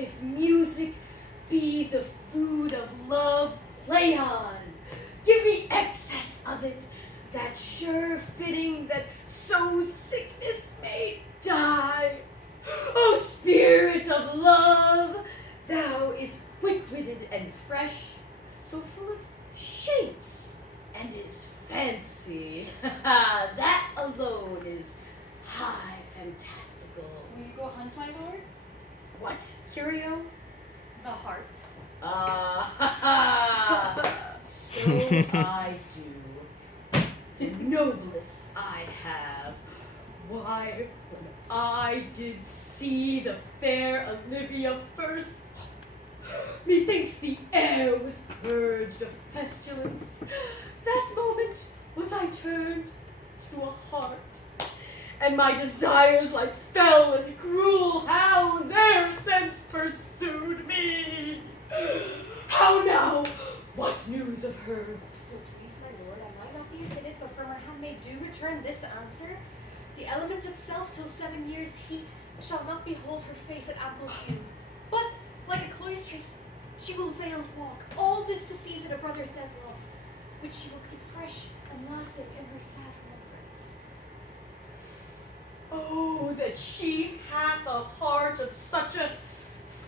if music be the food of love, play on. Give me excess of it, that sure fitting that so sickness may die. O spirit of love, thou is quick-witted and fresh, so full of shapes and is fancy. That alone is high fantastical. Will you go hunt, my lord? What, Curio? The heart. So I do. The noblest I have. Why, when I did see the fair Olivia first, methinks the air was purged of pestilence. That moment was I turned to a heart, and my desires like fell and cruel hounds e'er since pursued me. How now? What news of her? So please, my lord, I might not be admitted, but from her handmaid do return this answer. The element itself till 7 years' heat shall not behold her face at ample view. But, like a cloistress, she will veiled walk, all this to seize in a brother's dead love, which she will keep fresh and lasting in her sad remembrance. Oh, that she hath a heart of such a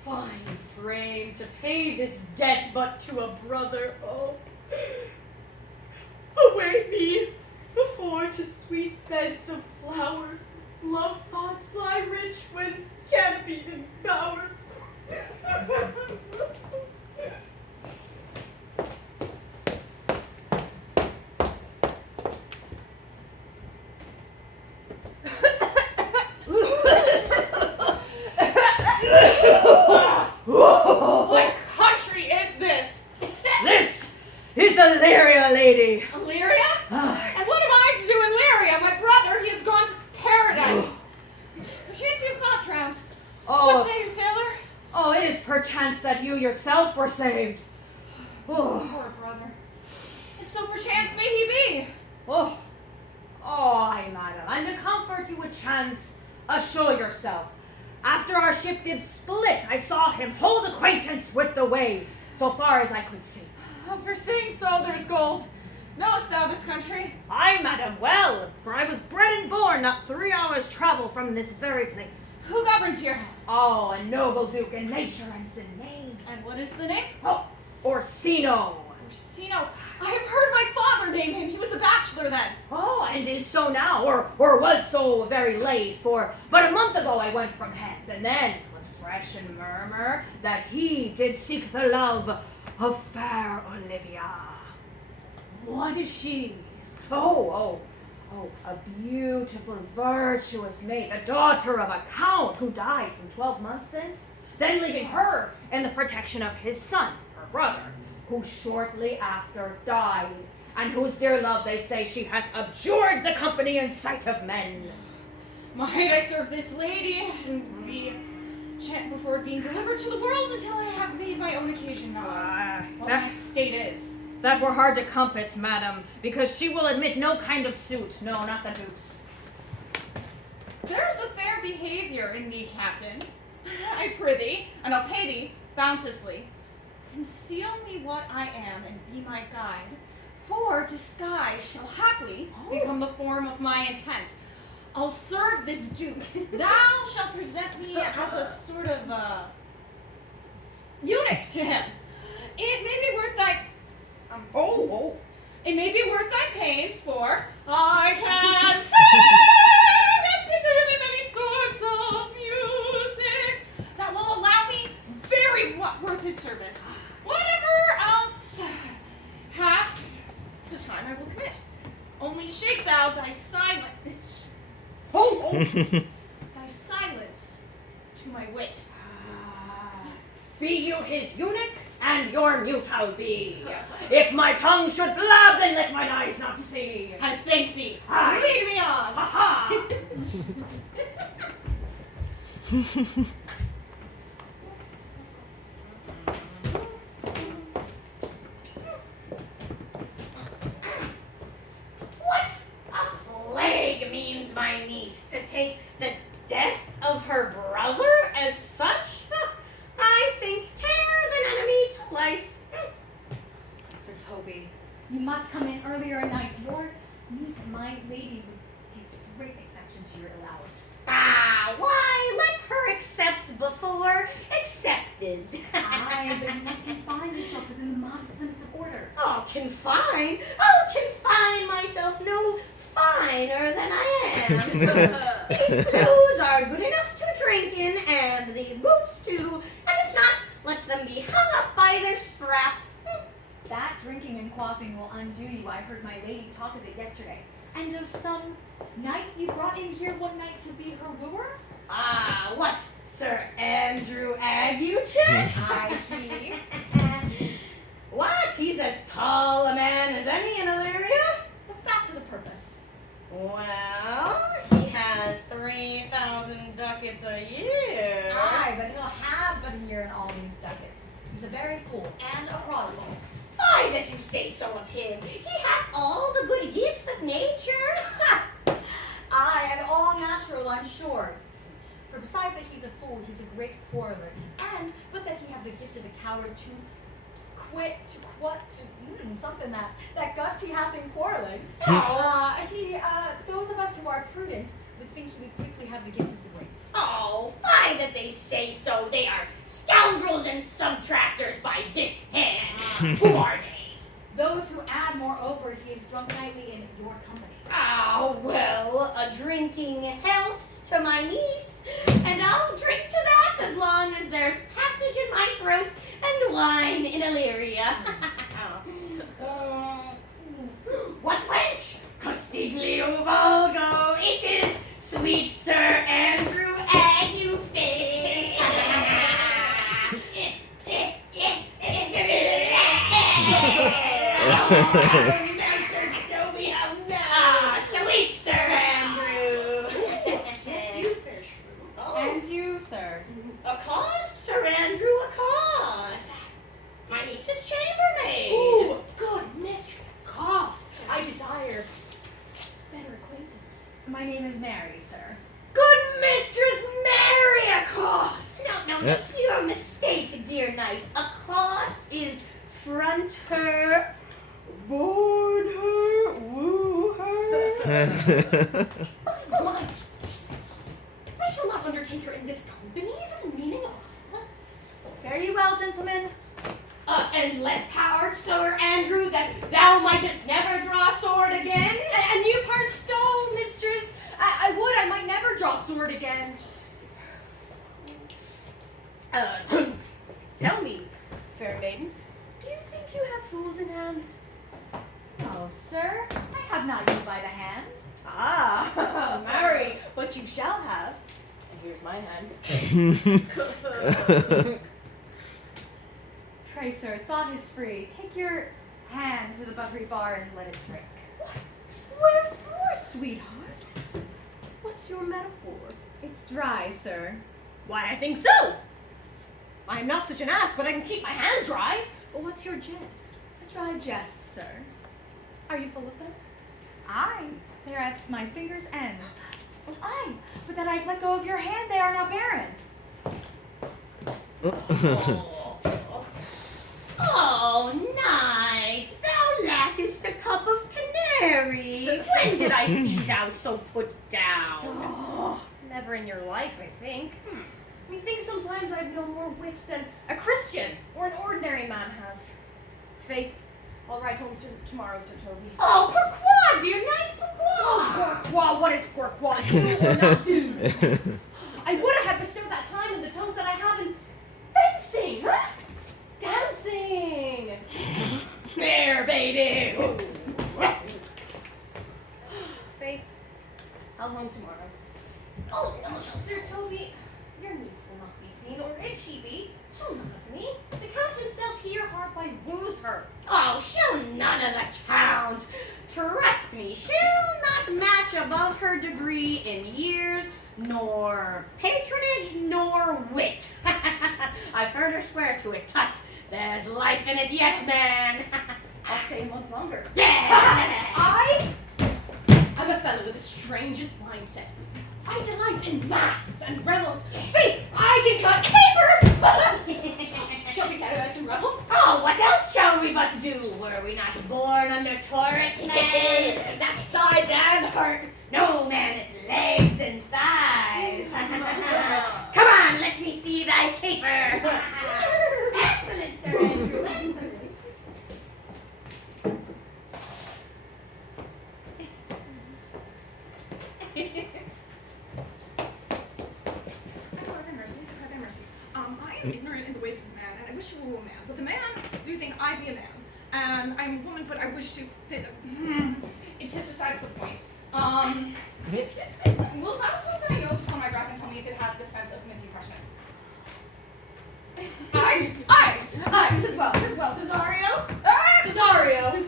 fine frame to pay this debt but to a brother. Oh, await me before to sweet beds of flowers love thoughts lie rich when canopied in bowers. What country is this? This is Illyria, lady. Illyria? And what am I to do in Illyria? My brother, he has gone to paradise. Perchance he is not drowned. What say you, sailor? Oh, it is perchance that you yourself were saved. Oh, Poor brother. And so perchance may he be. oh, aye, madam, and to comfort you with chance, assure yourself. After our ship did split, I saw him hold acquaintance with the waves, so far as I could see. For seeing so, there's gold. Knowest thou this country? Aye, madam, well, for I was bred and born not 3 hours' travel from this very place. Who governs here? Oh, a noble duke in nature and in name. And what is the name? Oh, Orsino. Orsino. I have heard my father name him. He was a bachelor then. Oh, and is so now, or was so very late, for but a month ago I went from hence, and then 'twas fresh and murmur that he did seek the love of fair Olivia. What is she? Oh, a beautiful, virtuous maid, the daughter of a count who died some 12 months since, then leaving her in the protection of his son, her brother, who shortly after died, and whose dear love, they say, she hath abjured the company in sight of men. Might I serve this lady and be chant before being delivered to the world until I have made my own occasion known. What my state is. That were hard to compass, madam, because she will admit no kind of suit, no, not the duke's. There's a fair behavior in thee, captain. I prithee, and I'll pay thee bounteously. Conceal me what I am, and be my guide, for disguise shall haply become the form of my intent. I'll serve this duke. Thou shalt present me as a sort of eunuch to him. It may be worth thy It may be worth thy pains, for I can sing and speak to him in many sorts of music that will allow me very worth his service. Whatever else hath to time I will commit. Only shake thou thy silence. Thy silence to my wit. Be you his eunuch, and your mute I'll be. If my tongue should blab, then let mine eyes not see. I thank thee. Aye. Lead me on. Ha ha! What a plague means my niece to take the death of her brother as such? You must come in earlier at night. Your niece, my lady, takes great exception to your allowance. Ah, why? Let her accept before accepted. Aye, but you must confine yourself within the modest limits of order. Oh, confine? I'll confine myself no finer than I am. These clothes are good enough to drink in, and these boots too, and if not, let them be hung up by their straps. That drinking and quaffing will undo you. I heard my lady talk of it yesterday. And of some knight you brought in here one night to be her wooer? Ah, what, Sir Andrew Aguechen? Aye, he. What? He's as tall a man as any in Illyria? What's that to the purpose? Well, he has 3,000 ducats a year. Aye, but he'll have but a year in all these ducats. He's a very fool and a prodigal. Why that you say so of him? He hath all the good gifts of nature. Aye, and all natural, I'm sure. For besides that he's a fool, he's a great quarreler. And, but that he have the gift of the coward to something that gust he hath in quarreling. Those of us who are prudent would think he would quickly have the gift of the brave. Oh, why that they say so? They are scoundrels and subtractors by this hand. Who are they? Those who add, moreover, he is drunk nightly in your company. Oh, well, a drinking healths to my niece, and I'll drink to that as long as there's passage in my throat and wine in Illyria. What wench? Castiglio Volgo, it is sweet Sir Andrew Aguechen. Sir Toby, how now? Sweet Sir Andrew. Yes, you, fair shrew. Oh. And you, sir. Accost, Sir Andrew, accost. My niece's chambermaid. Ooh, good mistress, accost. I desire better acquaintance. My name is Mary, sir. Good mistress Mary accost. No, make your mistake, dear knight. Accost is front her, board her, woo her. Mind, I shall not undertake her in this company. Is that the meaning of accost? Fare you well, gentlemen. And let power, Sir Andrew, that thou mightest never draw sword again. And you part so, mistress. I might never draw sword again. Tell me, fair maiden, do you think you have fools in hand? Oh, sir, I have not you by the hand. Ah, marry, but you shall have. And here's my hand. Pray, sir, thought is free. Take your hand to the buttery bar and let it drink. Wherefore, sweetheart? What's your metaphor? It's dry, sir. Why, I think so. I am not such an ass, but I can keep my hand dry. But what's your jest? A dry jest, sir. Are you full of them? Aye, they're at my finger's ends. Oh, aye, but that I've let go of your hand, they are now barren. Oh, knight, thou lackest a cup of canary. When did I see thou so put down? Oh, never in your life, I think. Methinks sometimes I've no more wit than a Christian or an ordinary man has. Faith, I'll ride home tomorrow, Sir Toby. Oh, pourquoi, dear knight, pourquoi? Oh, pourquoi? What is pourquoi? Do or not do? I would have bestowed that time in the tongues that I have in fencing, huh? Dancing. Fair baby. Faith, I'll home tomorrow. Oh, no. Sir Toby, your niece will not be seen, or if she be, she'll none of me. The count himself here hard by woos her. Oh, she'll none of the count. Trust me, she'll not match above her degree in years, nor patronage, nor wit. I've heard her swear to it. Tut, there's life in it yet, man. I'll stay a month longer. Yeah. I'm a fellow with the strangest mindset. I delight in masks and revels. Faith, I can cut paper! Shall we set about some revels? Oh, what else shall we but but do. Were we not born under Taurus, man? That sides and hurt. No, man, it's legs and thighs. Come on, let me see thy caper. Excellent, Sir Andrew, excellent. Have mercy, have mercy. I am ignorant in the ways of man, and I wish you were a man. But the man do think I be a man. And I'm a woman, but I wish to... It just besides the point. Will thou put thy nose upon my breath and tell me if it had the scent of minty freshness? Aye, tis well, Cesario. Cesario!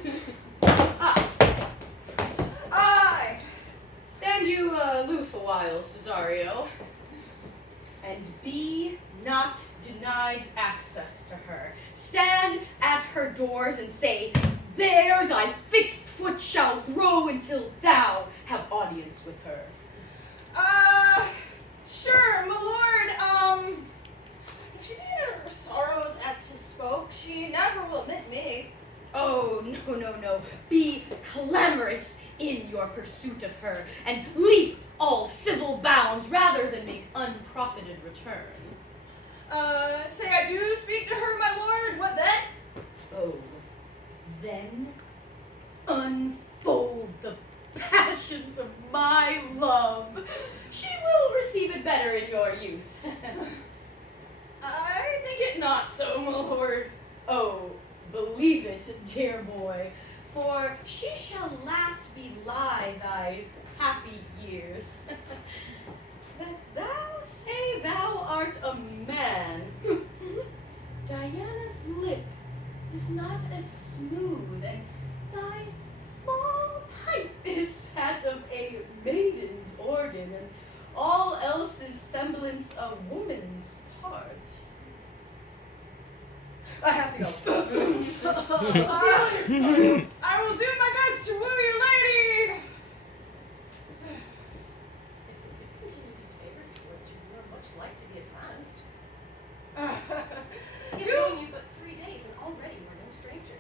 Aye. Stand you aloof a while, Cesario, and be not denied access to her. Stand at her doors and say, there thy fixed foot shall grow until thou have audience with her. Sure, my lord, if she be in her sorrows as to spoke, she never will admit me. Oh, no. Be clamorous in your pursuit of her, and leap all civil bounds rather than make unprofited return. Say I do speak to her, my lord, what then? Oh, then unfold the passions of my love. She will receive it better in your youth. I think it not so, my lord. Oh, believe it, dear boy, for she shall last belie thy happy years. That thou say thou art a man. Diana's lip is not as smooth, and thy small pipe is that of a maiden's organ, and all else is semblance a woman's part. I have to go. I will do my best to woo you, lady. If you continue these favors towards you, you are much like to be advanced. He's known you but 3 days, and already you are no stranger.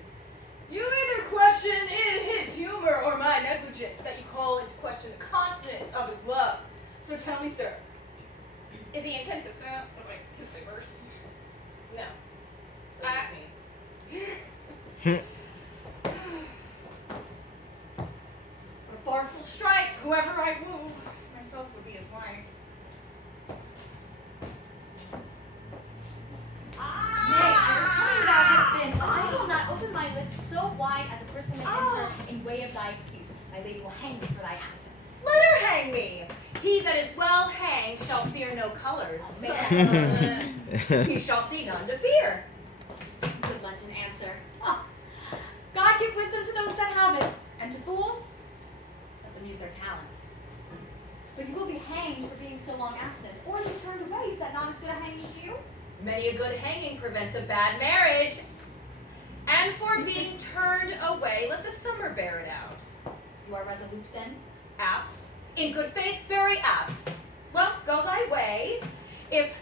You either question his humor or my negligence that you call into question the constance of his love. So tell me, sir, is he inconsistent? Oh, wait, his favors. No. A barful strife, whoever I woo, myself would be his wife. Nay, I will tell you thou hast been. I will not open my lips so wide as a person may enter in way of thy excuse. My lady will hang me for thy absence. Let her hang me. He that is well hanged shall fear no colors. He shall see none to fear. Good Lenten answer. God give wisdom to those that have it, and to fools, let them use their talents. But you will be hanged for being so long absent, or you turned away. Is that not as good a hanging to you? Many a good hanging prevents a bad marriage. And for being turned away, let the summer bear it out. You are resolute then? Apt. In good faith, very apt. Well, go thy way. If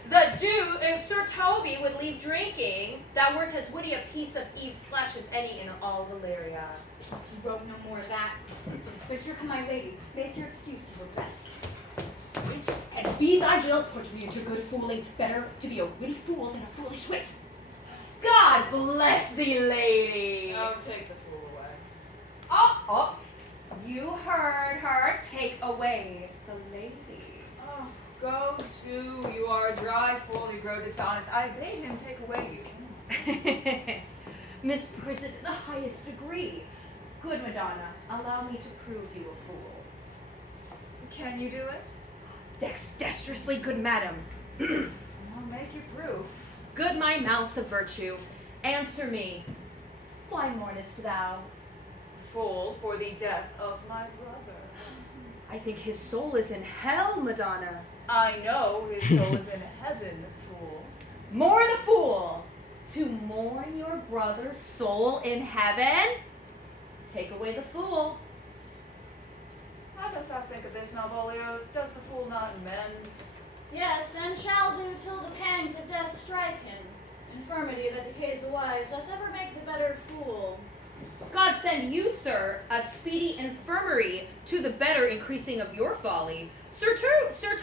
Sir Toby would leave drinking, thou wert as witty a piece of Eve's flesh as any in all Valeria. You wrote no more of that. But here come my lady. Make your excuse, you were best. And be thy will put me into good fooling. Better to be a witty fool than a foolish wit. God bless thee, lady. Oh, take the fool away. Oh, you heard her. Take away the lady. Oh, go to. You are a dry fool, you grow dishonest. I bade him take away you. Misprision in the highest degree. Good Madonna, allow me to prove you a fool. Can you do it? Dexterously, good madam. I'll make you proof. Good my mouse of virtue, answer me. Why mournest thou? Fool for the death of my brother. I think his soul is in hell, Madonna. I know his soul is in heaven, fool. Mourn a fool! To mourn your brother's soul in heaven? Take away the fool. How dost thou think of this, Malvolio? Does the fool not mend? Yes, and shall do till the pangs of death strike him. Infirmity that decays the wise doth ever make the better fool. send you, sir, a speedy infirmary to the better increasing of your folly. Sir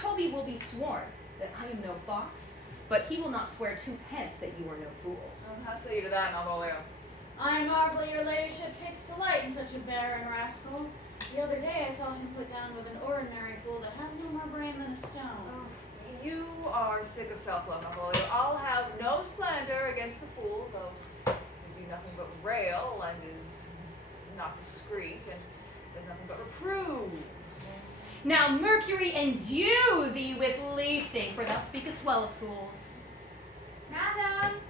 Toby will be sworn that I am no fox, but he will not swear 2 pence that you are no fool. How say you to that, Malvolio? I marvel your ladyship takes delight in such a barren rascal. The other day I saw him put down with an ordinary fool that has no more brain than a stone. You are sick of self-love, Malvolio. I'll have no slander against the fool, though he do nothing but rail and is not discreet and does nothing but reprove. Now Mercury endue thee with leasing, for thou speakest well of fools. Madam,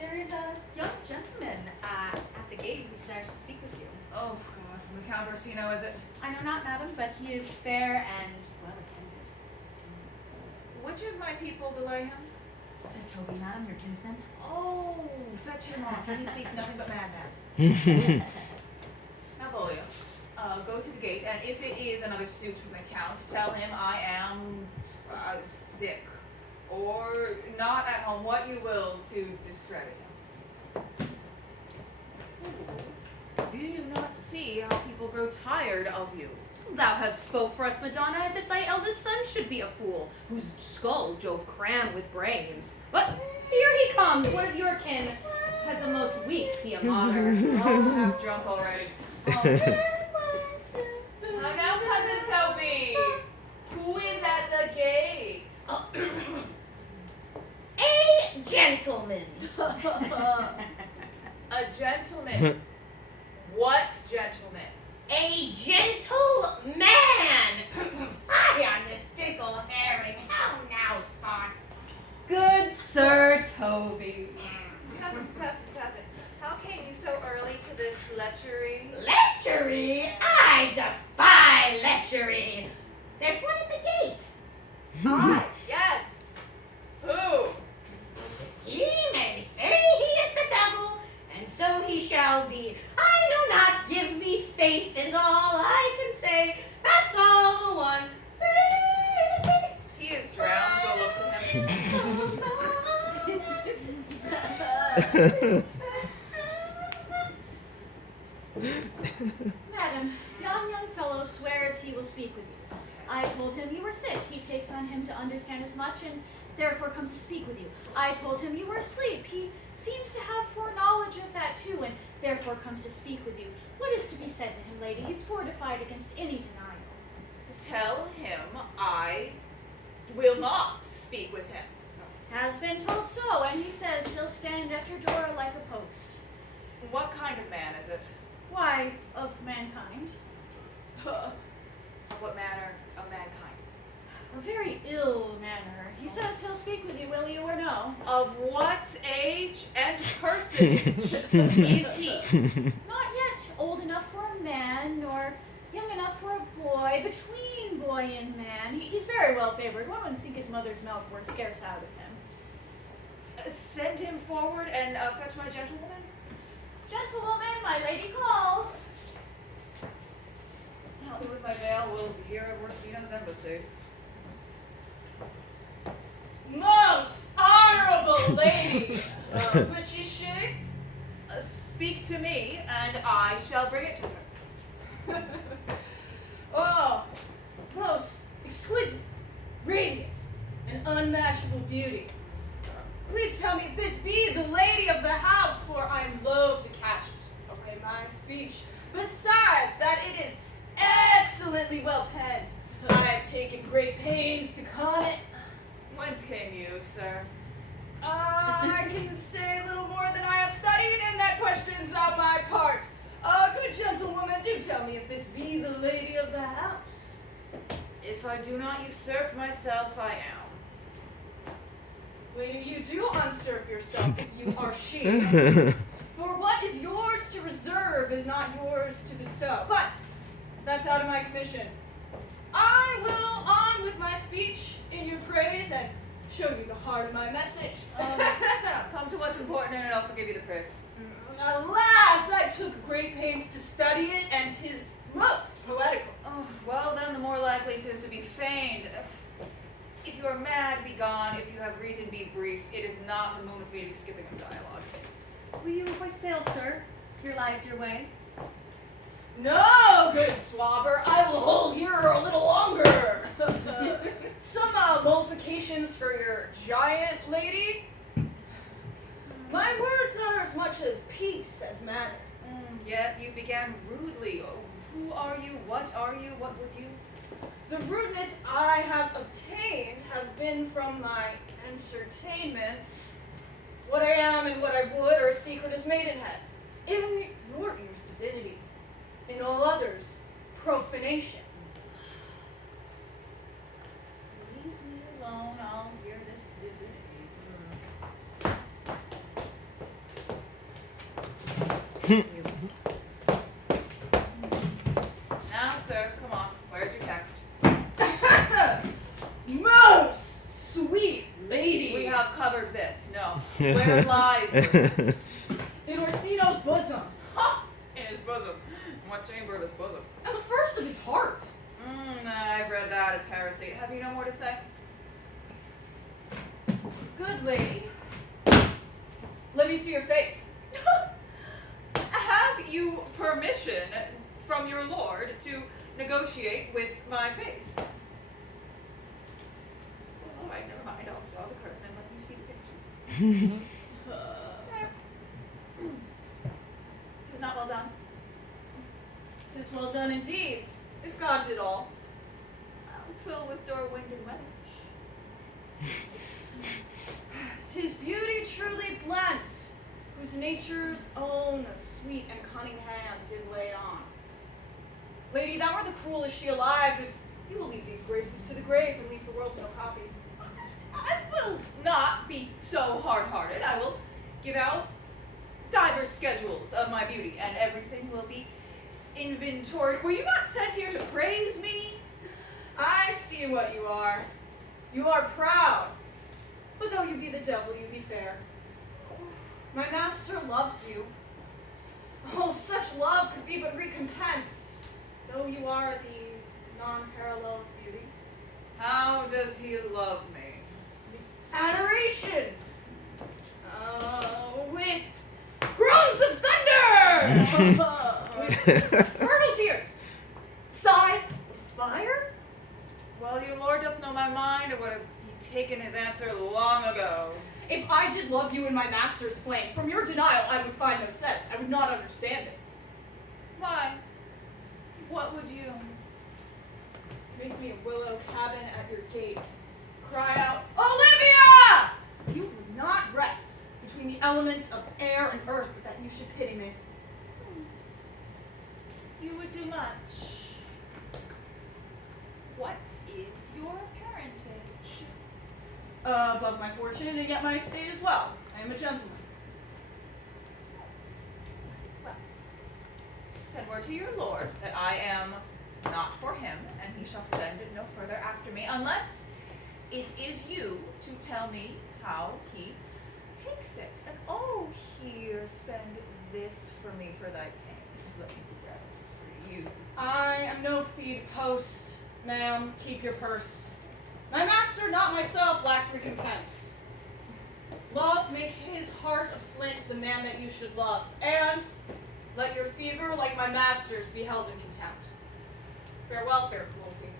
there is a young gentleman at the gate who desires to speak with you. Oh, God, from the Count Orsino, is it? I know not, madam, but he is fair and well attended. Which of my people delay him? Sir Toby, madam, your consent? Oh, fetch him off. He speaks nothing but madman. Malvolio, go to the gate, and if it is another suit from the Count, tell him I am sick, or not at home, what you will, to discredit him. Do you not see how people grow tired of you? Thou hast spoke for us, Madonna, as if thy eldest son should be a fool, whose skull Jove crammed with brains. But here he comes, one of your kin, has a most weak Piamotter. Oh, half drunk already. Hi now, Cousin Toby. Who is at the gate? A gentleman. A gentleman. What gentleman? A gentle man. Fie on this pickle herring. How now, sot? Good Sir Toby. Cousin, how came you so early to this lechery? Lechery? I defy lechery. There's one at the gate. I, yes. Who? He may say he is the devil, and so he shall be. I know not, give me faith is all I can say. That's all the one. He is drowned. Go look to him. Madam, young fellow swears he will speak with you. I told him you were sick. He takes on him to understand as much and therefore comes to speak with you. I told him you were asleep. He seems to have foreknowledge of that too and therefore comes to speak with you. What is to be said to him, lady? He's fortified against any denial. Tell him I will not speak with him. Has been told so, and he says he'll stand at your door like a post. What kind of man is it? Why, of mankind. What manner of mankind? A very ill manner. He says he'll speak with you, will you or no? Of what age and personage is he? Not yet old enough for a man, nor young enough for a boy, between boy and man. He's very well favored. One wouldn't think his mother's milk were scarce out of him. Send him forward and fetch my gentlewoman. Gentlewoman, my lady calls. Help me with my veil. We'll be here at Orsino's embassy. Most honorable lady! Which is she? Speak to me, and I shall bring it to her. Oh, most exquisite, radiant, and unmatchable beauty. Please tell me if this be the lady of the house, for I loathe to catch away my speech. Besides that, it is excellently well penned. I have taken great pains to con it. Whence came you, sir? I can say little more than I have studied, and that question's on my part. Good gentlewoman, do tell me if this be the lady of the house. If I do not usurp myself, I am. Lady, you do usurp yourself if you are she. For what is yours to reserve is not yours to bestow. But that's out of my commission. I will on with my speech in your praise and show you the heart of my message. Come to what's important and I'll forgive you the praise. Alas, I took great pains to study it, and 'tis most poetical. Oh, well then, the more likely it is to be feigned. If you are mad, be gone. If you have reason, be brief. It is not the moment for me to be skipping of dialogues. Will you hoist sail, sir? Here lies your way. No, good swabber, I will hold here a little longer. Some modifications for your giant lady? My words are as much of peace as matter. Yet you began rudely. Oh, who are you? What are you? What would you? The rudeness I have obtained has been from my entertainments. What I am and what I would are secret as maidenhead. In your ears, divinity. In all others, profanation. Leave me alone. I'll hear this divinity. Now, sir, come on. Where's your text? Most sweet lady. We have covered this. No. Where lies your text? In Orsino's bosom. Ha! In his bosom. What chamber of his bosom? And the first of his heart. I've read that. It's heresy. Have you no more to say? Good lady. Let me see your face. Have you permission from your lord to negotiate with my face? Oh, right, never mind. I'll draw the curtain and let you see the picture. Tis not well done. 'Tis well done indeed, if God did all. Twill with door, wind, and weather. 'Tis beauty truly blent, whose nature's own sweet and cunning hand did lay on. Lady, thou art the cruelest she alive, if you will leave these graces to the grave and leave the world to no copy. I will not be so hard-hearted. I will give out divers schedules of my beauty, and everything will be inventoried. Were you not sent here to praise me? I see what you are. You are proud. But though you be the devil, you be fair. My master loves you. Oh, if such love could be but recompensed, though you are the non-paralleled beauty. How does he love me? Adorations! With groans of thunder! With fertile tears! Sighs of fire? Well, your lord doth know my mind, or would have he taken his answer long ago. If I did love you in my master's flame, from your denial I would find no sense. I would not understand it. Why? What would you? Make me a willow cabin at your gate. Cry out, Olivia! You would not rest between the elements of air and earth, but that you should pity me. You would do much. What is your parentage? Above my fortune, and yet my estate as well. I am a gentleman. Well, send word to your lord that I am not for him, and he shall send no further after me, unless it is you to tell me how he takes it. And oh, here, spend this for me for thy pains. Let me browse for you. I am no feed post, ma'am. Keep your purse. My master, not myself, lacks recompense. Love, make his heart of flint the man that you should love, and let your fever, like my master's, be held in contempt. Farewell, fair cruelty.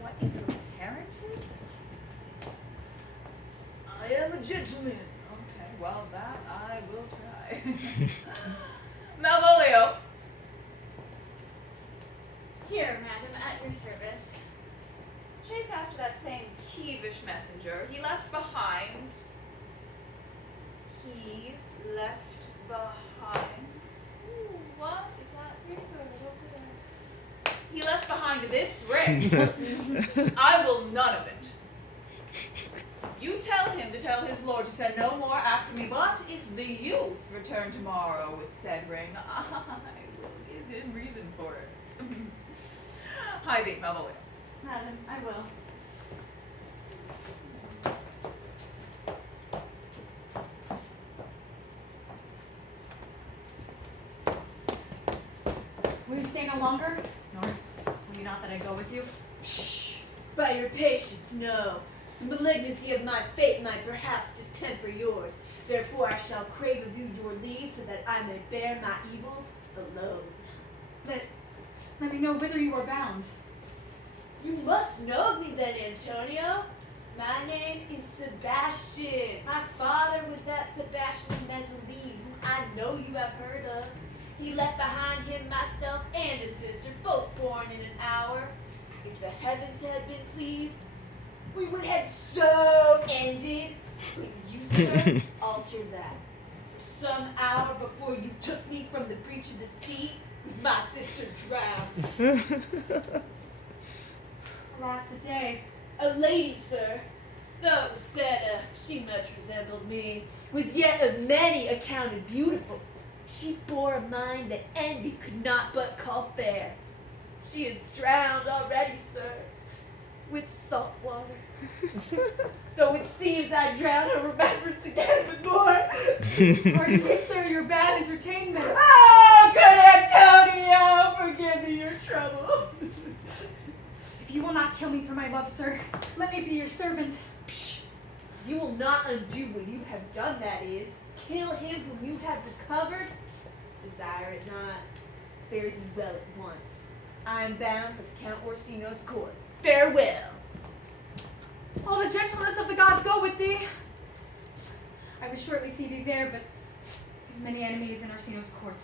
What is your parentage? I am a gentleman. Okay, well, that I will try. Malvolio. Here, madam, at your service. Chase after that same peevish messenger. He left behind. Ooh, what is that ring over there? He left behind this ring. I will none of it. You tell him to tell his lord to send no more after me, but if the youth return tomorrow with said ring, I will give him reason for it. Hi thee, Malvolio. Madam, I will. Will you stay no longer? Nor will you not that I go with you? Shh! By your patience, no. The malignity of my fate might perhaps distemper yours. Therefore I shall crave of you your leave so that I may bear my evils alone. Let me know whither you are bound. You must know of me then, Antonio. My name is Sebastian. My father was that Sebastian Malvolio, whom I know you have heard of. He left behind him myself and a sister, both born in an hour. If the heavens had been pleased, we would have so ended. But you, sir, altered that. For some hour before you took me from the breach of the sea, was my sister drowned. Alas, the day. A lady, sir, though said she much resembled me, was yet of many accounted beautiful. She bore a mind that envy could not but call fair. She is drowned already, sir, with salt water. Though it seems I drown her remembrance again with more. Pardon me, sir, your bad entertainment. Oh, good Antonio, forgive me your trouble. If you will not kill me for my love, sir, let me be your servant. Psh, you will not undo what you have done, that is. Kill him whom you have recovered. Desire it not. Fare thee well at once. I am bound for Count Orsino's court. Farewell. All the gentleness of the gods go with thee. I would shortly see thee there, but we have many enemies in Orsino's court.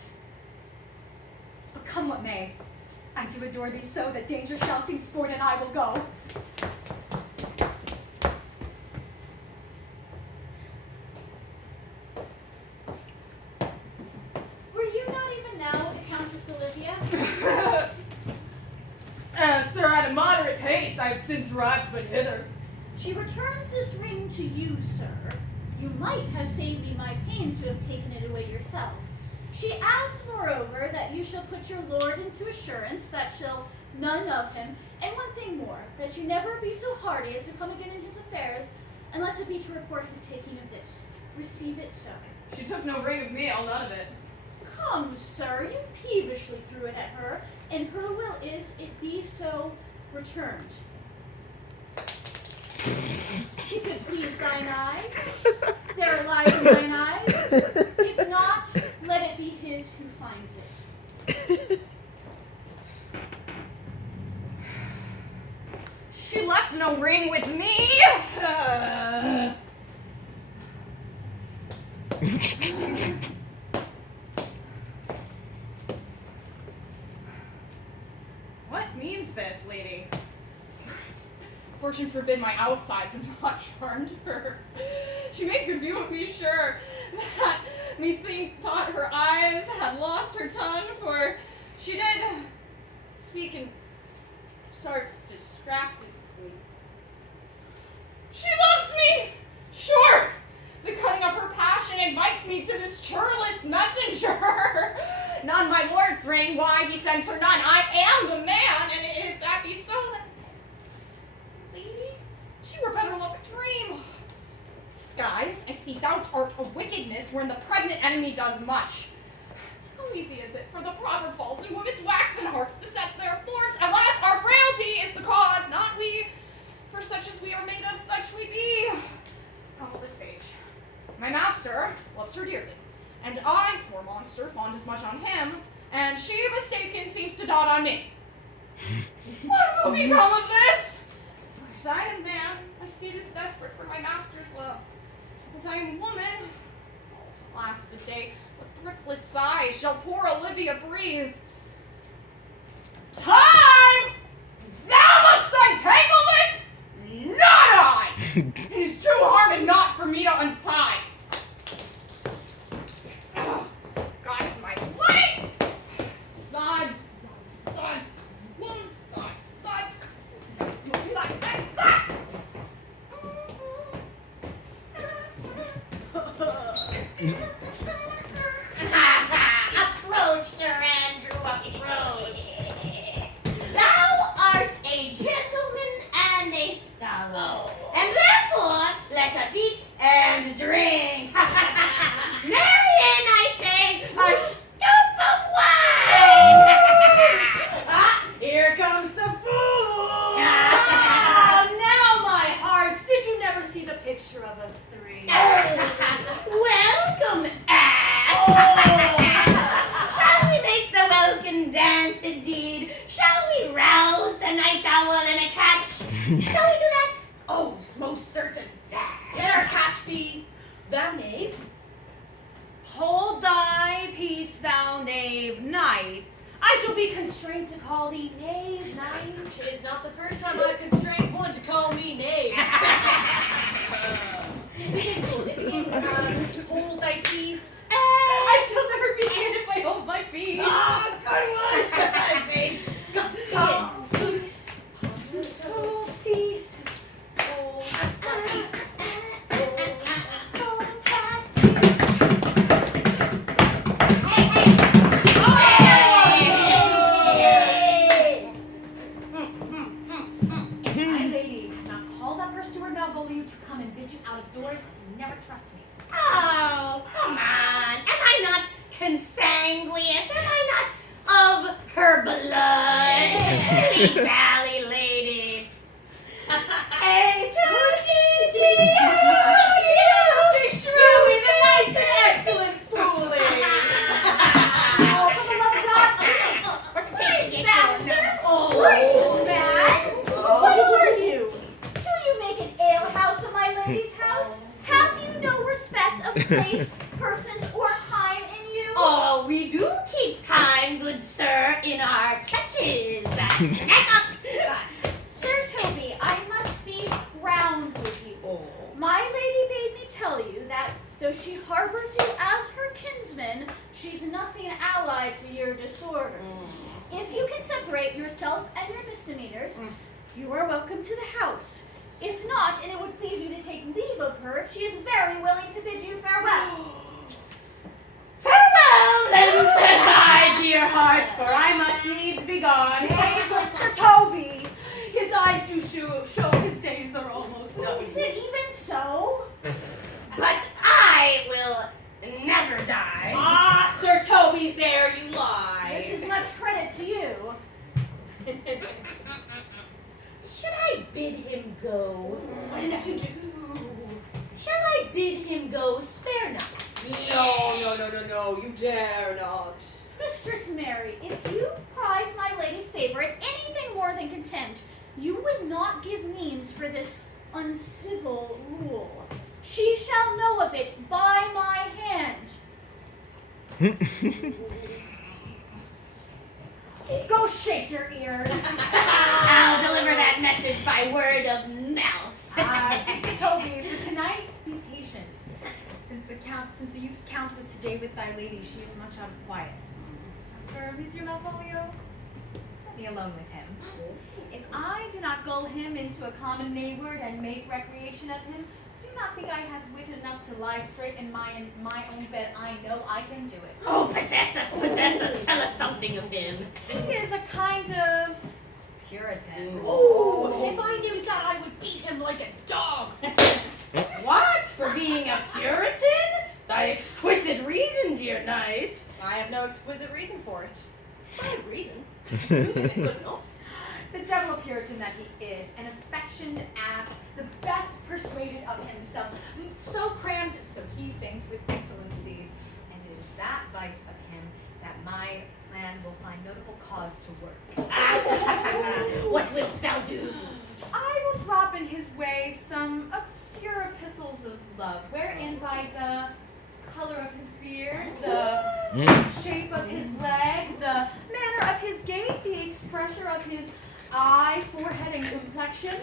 But come what may, I do adore thee so that danger shall seem sport, and I will go. Were you not even now with the Countess Olivia? Sir, at a moderate pace, I have since arrived but hither. She returns this ring to you, sir. You might have saved me my pains to have taken it away yourself. She adds, moreover, that you shall put your lord into assurance that shall none of him, and one thing more, that you never be so hardy as to come again in his affairs, unless it be to report his taking of this. Receive it so. She took no ring of me, I'll none of it. Come, sir, you peevishly threw it at her, and her will is it be so returned. If it please thine eye, there lies in thine eyes. If not, let it be his who finds it. She left no ring with me! What means this, lady? Fortune forbid my outsides have not charmed her. She made good view of me, sure, that thought her eyes had lost her tongue, for she did speak in sorts distractedly. She loves me, sure. The cunning of her passion invites me to this churlish messenger. None my lord's ring, why he sent her none. I am the man, and if that be so, then she were better love a dream. Disguise, I see thou art a wickedness wherein the pregnant enemy does much. How easy is it for the proper false in women's waxen hearts to set their thorns? Alas, our frailty is the cause, not we. For such as we are made of, such we be. Humble the stage. My master loves her dearly, and I, poor monster, fond as much on him, and she, mistaken, seems to dot on me. What will become of this? As I am man, my state is desperate for my master's love. As I am woman, alas the day, what thriftless sigh shall poor Olivia breathe? Time! Thou must untangle this! Not I! It is too hard a knot for me to untie. God's my light! Zods, zods, zods, wounds, zods, zods. Approach, Sir Andrew, approach. Thou art a gentleman and a scholar, and therefore let us eat and drink. Marion, I say, a scoop of wine. Here comes the fool. Now my heart, stitch thou knave. Hold thy peace, thou knave knight. I shall be constrained to call thee knave knight. It is not the first time I've constrained one to call me knave. Hold thy peace. I shall never begin if I hold my peace. Ah, good one. I made. Hold peace. Hold peace. Hold peace. My lady, now call up her steward Malvolio to come and bid you out of doors and never trust me. Oh, come on. Am I not consanguineous? Am I not of her blood? Sweet valley lady. Hey, Shrewy, the knight's an excellent fooling. Oh, for the love of God, please! bastards. Oh, Man, what are you? Do you make an alehouse of my lady's house? Have you no respect of place, persons, or time in you? Oh, we do keep time, good sir, in our touches. Snack up. Sir Toby, I must be round with you. My lady bade me tell you that though she harbors you as her kinsman, she's nothing allied to your disorders. If you can separate yourself and your misdemeanors, you are welcome to the house. If not, and it would please you to take leave of her, she is very willing to bid you farewell. Farewell, then, says I, dear heart, for I must needs be gone. Hey, good Sir Toby! His eyes do show his days are almost done. Is it even so? But I will never die. Ah, Sir Toby, there you lie. This is much credit to you. Should I bid him go? And if you do. Shall I bid him go? Spare not. No, you dare not. Mistress Mary, if you prize my lady's favor at anything more than contempt, you would not give means for this uncivil rule. She shall know of it by my hand. Go shake your ears. I'll deliver that message by word of mouth. Sir Toby, for tonight, be patient. Since the youth's count was today with thy lady, she is much out of quiet. As for Monsieur Malvolio, let me alone with him. If I do not gull him into a common nayword and make recreation of him, do not think I has wit enough to lie straight in my own bed. I know I can do it. Oh, possess us, tell us something of him. He is a kind of Puritan. Oh, if I knew that, I would beat him like a dog. What? For being a Puritan? Thy exquisite reason, dear knight. I have no exquisite reason for it. But I have reason. Good enough. The devil Puritan that he is, an affectioned ass, the best persuaded of himself, so crammed, so he thinks, with excellencies. And it is that vice of him that my plan will find notable cause to work. What wilt thou do? I will drop in his way some obscure epistles of love, wherein by the color of his beard, the shape of his leg, the manner of his gait, the expression of his eye, forehead, and complexion,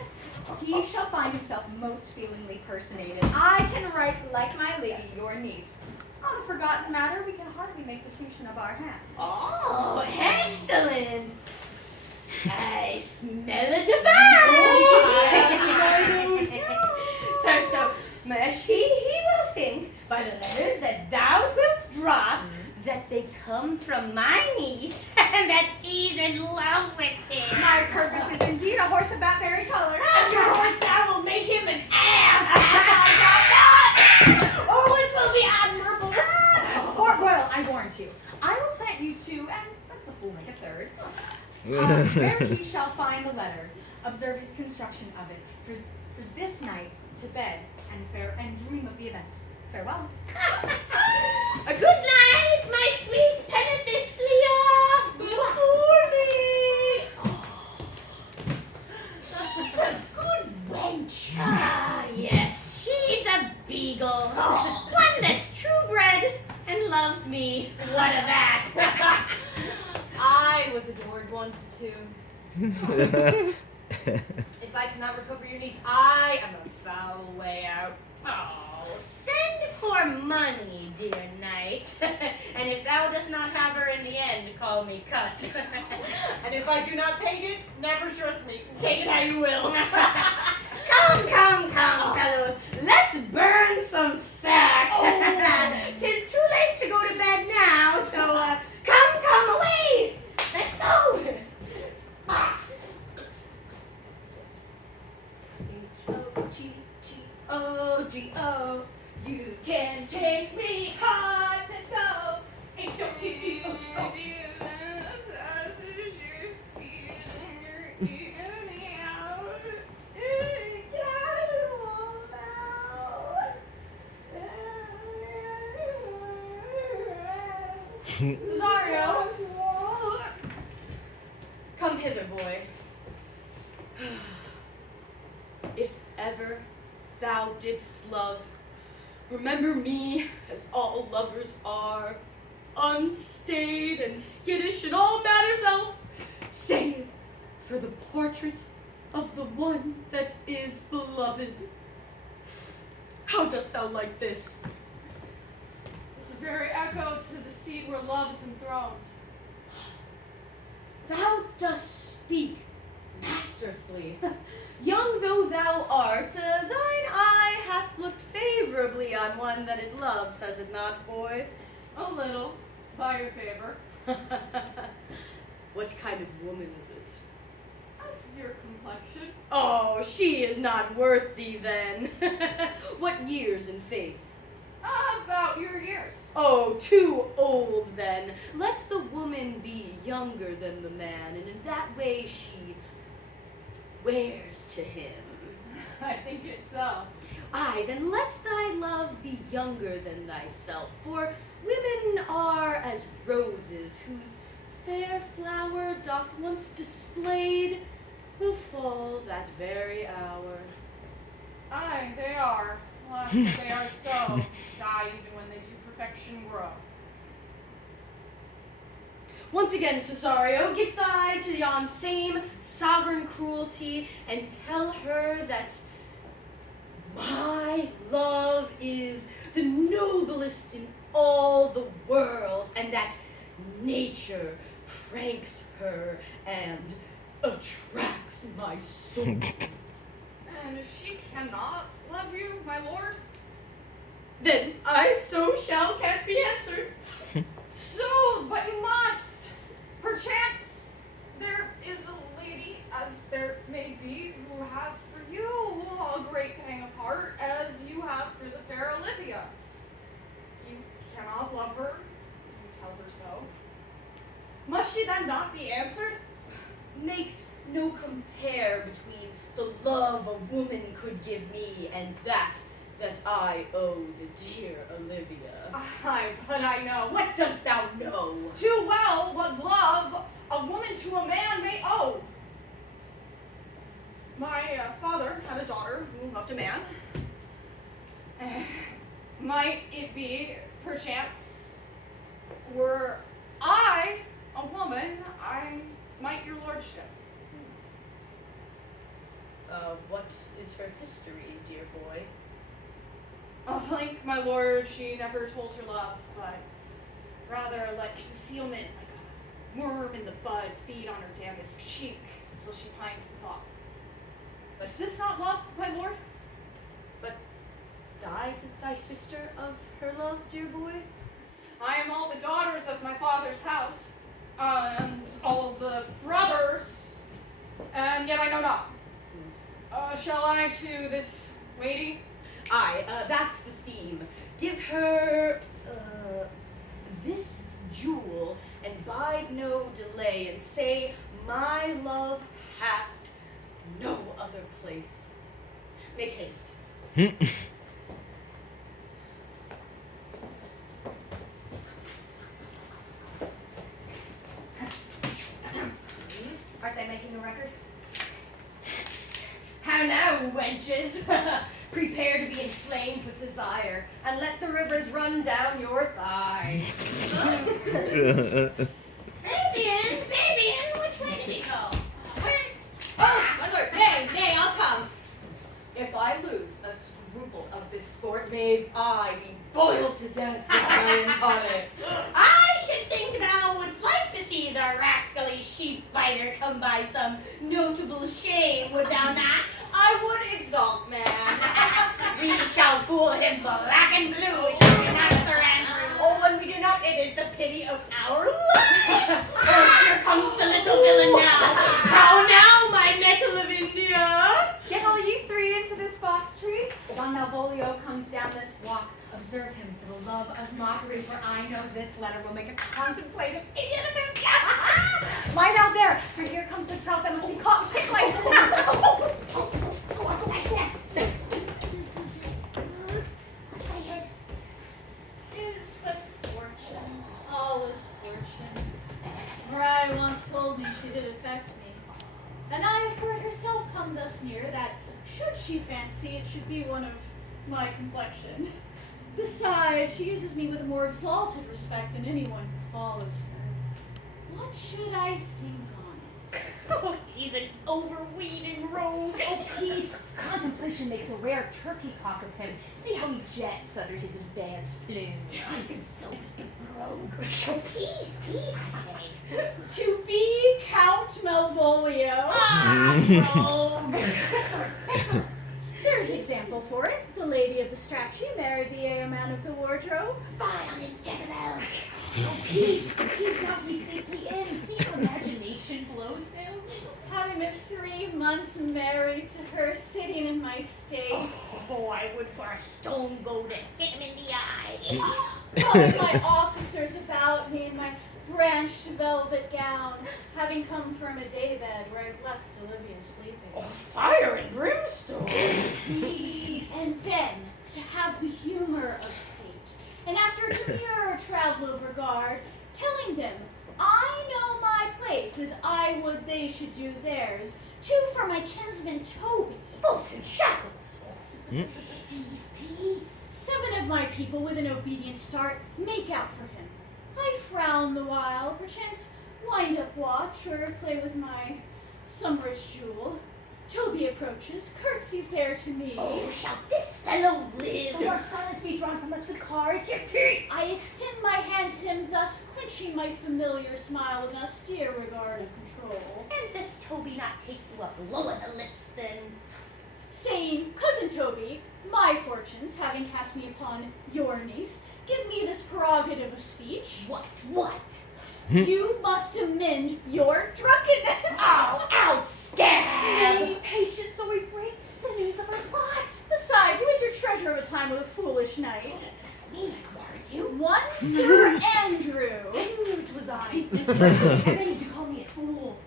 he shall find himself most feelingly personated. I can write like my lady, your niece. On a forgotten matter, we can hardly make distinction of our hands. Oh, excellent. I smell a device. So, he will think by the letters that thou wilt drop that they come from my niece and that she's in love with him. My purpose is indeed a horse of that very color. And your horse that will make him an ass. Oh, it will be admirable. Sport royal, I warrant you. I will plant you two, and let the fool make a third. Where he shall find the letter, observe his construction of it, for this night to bed and dream of the event. Farewell. A good night, my sweet Penthesia. Before me. She's a good wench. Ah, yes, she's a beagle. loves me. What of that? I was adored once too. If I cannot recover your niece, I am a foul way out. Oh, send for money, dear knight. And if thou dost not have her in the end, call me cut. And if I do not take it, never trust me. Take it how you will. Come, fellows. Let's burn some sack. Tis too late to go to bed now, so come away. Let's go. H-O-G-G-O-G-O, you can take me hard to go. H-O-G-G-O-G-O. Cesario! Come hither, boy. If ever thou didst love, remember me as all lovers are, unstaid and skittish in all matters else, save for the portrait of the one that is beloved. How dost thou like this? It's a very echo to the seat where love is enthroned. Thou dost speak masterfully. Young though thou art, thine eye hath looked favorably on one that it loves, has it not, boy? A little, by your favor. What kind of woman is it? Of your complexion. Oh, she is not worth thee then. What years in faith? About your years. Oh, too old then. Let the woman be younger than the man, and in that way she wears to him. I think it so. Aye, then let thy love be younger than thyself, for women are as roses, whose fair flower doth once displayed, will fall that very hour. Aye, they are. Alas, they are so. Die even when they to perfection grow. Once again, Cesario, get thee to yon same sovereign cruelty, and tell her that my love is the noblest in all the world, and that nature pranks her and attracts my soul. And if she cannot love you, my lord? Then I so shall can't be answered. So, but you must. Perchance there is a lady, as there may be, who hath for you a great pang of heart, as you have for the fair Olivia. You cannot love her, you tell her so. Must she then not be answered? Make no compare between the love a woman could give me and that I owe the dear Olivia. Aye, but I know. What dost thou know? Too well what love a woman to a man may owe. My father had a daughter who loved a man. Might it be, perchance, were I a woman, I might your lordship. What is her history, dear boy? Like my lord, she never told her love, but rather let concealment, like a worm in the bud, feed on her damask cheek until she pined in thought. Is this not love, my lord? But died thy sister of her love, dear boy? I am all the daughters of my father's house, and all the brothers, and yet I know not. Shall I to this lady? Aye, that's the theme. Give her, this jewel, and bide no delay, and say, my love hast no other place. Make haste. Aren't they making a record? How now, wenches? Prepare to be inflamed with desire, and let the rivers run down your thighs. Fabian, which way did he go? My lord, nay, I'll come. If I lose a scruple of this sport, may I be boiled to death with my incarnate. I should think thou wouldst like to see the rascally sheep fighter come by some notable shame, would thou not? I would exalt, man. We shall fool him black and blue, shall we not, Sir Andrew? Oh, and we do not. It is the pity of our lives. Oh, here comes the little villain now. How now, my metal of India? Get all you three into this box tree. Don Malvolio comes down this walk. Observe him for the love of mockery, for I know this letter will make a contemplative idiot of him. Lie down there, for here comes the trout that must be caught quickly. Tis but fortune, all is fortune. Mariah once told me she did affect me, and I have heard herself come thus near that, should she fancy it should be one of my complexion. Besides, she uses me with a more exalted respect than anyone who follows her. What should I think on it? Oh, he's an overweening rogue. Oh, peace. Contemplation makes a rare turkey cock of him. See how he jets under his advanced plume. He's an so rogue. Oh, peace, I say. To be Count Malvolio. Rogue. There's example for it. The lady of the statue married the man of the wardrobe. Vile Jezebel. Oh, peace. He's not me safely in. See how imagination blows him. Having been 3 months married to her, sitting in my state. Oh, I would for a stone bow to hit him in the eye. Calling my officers about me in my branched velvet gown, having come from a daybed where I've left Olivia sleeping. Oh, fire and brimstone. Peace. And then to have the humor of state, and after demure travel of regard, telling them I know my place as I would they should do theirs, too for my kinsman Toby. Bolts and shackles. Peace. 7 of my people with an obedient start make out for him. I frown the while, perchance wind up watch or play with my summerage jewel. Toby approaches, curtsies there to me. Oh, shall this fellow live? Will our silence be drawn from us with cars? Your peace. I extend my hand to him, thus quenching my familiar smile with an austere regard of control. And does Toby not take you up lower the lips then? Saying, Cousin Toby, my fortunes, having cast me upon your niece, give me this prerogative of speech. What? You must amend your drunkenness. Oh, out, scab! Nay, patience, or we break the sinews of our plots. Besides, who is your treasure of a time with a foolish knight? That's me, I warned you. One Sir Andrew. I knew it was I. How many you call me a fool?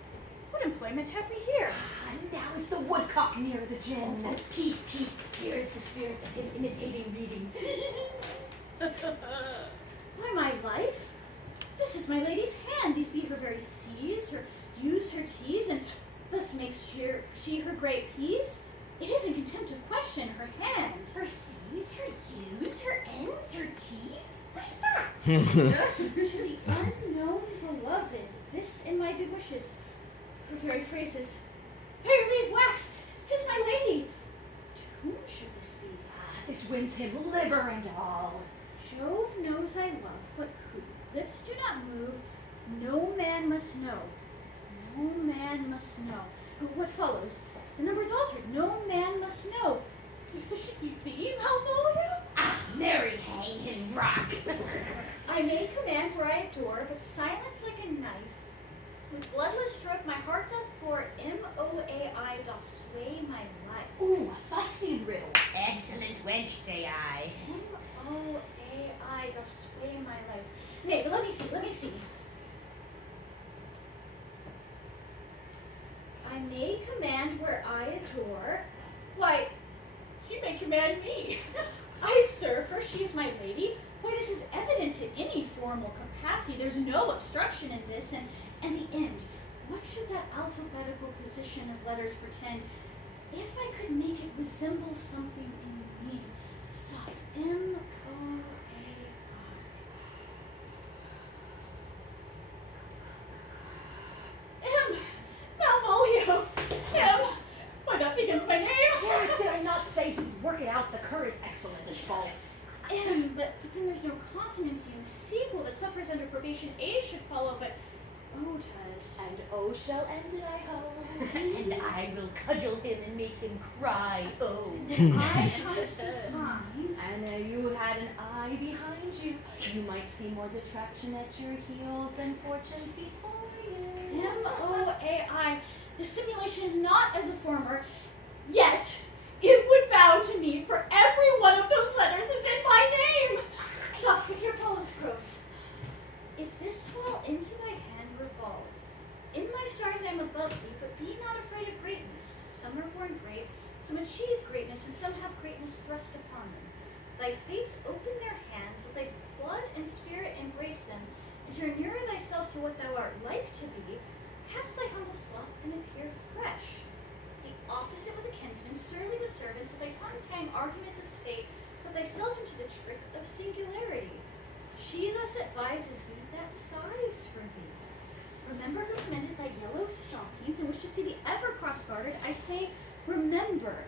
What employment have we here? And now is the woodcock near the gin. Oh, peace. Here is the spirit of him imitating reading. By my life, this is my lady's hand. These be her very C's, her U's, her T's, and thus makes she her great P's. It is in contempt of question, her hand. Her C's, her U's, her N's, her T's? What is that? To the unknown beloved, this in my good wishes. Her very phrases. Here, leave wax, 'tis my lady. To whom should this be? This wins him liver and all. Jove knows I love, but who? Lips do not move. No man must know. No man must know. What follows? The number's altered. No man must know. If this should be Malvolio? Ah, Mary hang him rock. I may command where I adore, but silence like a knife. With bloodless stroke my heart doth bore, M-O-A-I doth sway my life. Ooh, a fustian riddle. Excellent wench, say I. M-O-A-I doth sway my life. Nay, but let me see. I may command where I adore. Why, she may command me. I serve her, she is my lady. Why, this is evident in any formal capacity. There's no obstruction in this, and the end. What should that alphabetical position of letters portend? If I could make it resemble something in Soft. M-O-A-I. M. Malvolio. M. Why, that begins my name. Yes, did I not say he'd work it out? The cur is excellent at false. M, but then there's no consonancy in the sequel that suffers under probation. A should follow, but O does. And O shall end it, I hope. And I will cudgel him and make him cry. Oh. And then I comes behind. And you had an eye behind you. You might see more detraction at your heels than fortunes before you. M-O-A-I. The simulation is not as a former, yet it would bow to me, for every one of those letters is in my name. So here follows prose. If this fall into thy hand revolve, in my stars I am above thee, but be not afraid of greatness. Some are born great, some achieve greatness, and some have greatness thrust upon them. Thy fates open their hands, let thy blood and spirit embrace them, and turn nearer thyself to what thou art like to be. Cast thy humble sloth and appear fresh. The opposite with a kinsman, surly with servants, let thy tongue tang arguments of state, put thyself into the trick of singularity. She thus advises thee that sighs for thee. Remember who mended thy yellow stockings, and wish to see thee ever cross-gartered. I say, remember.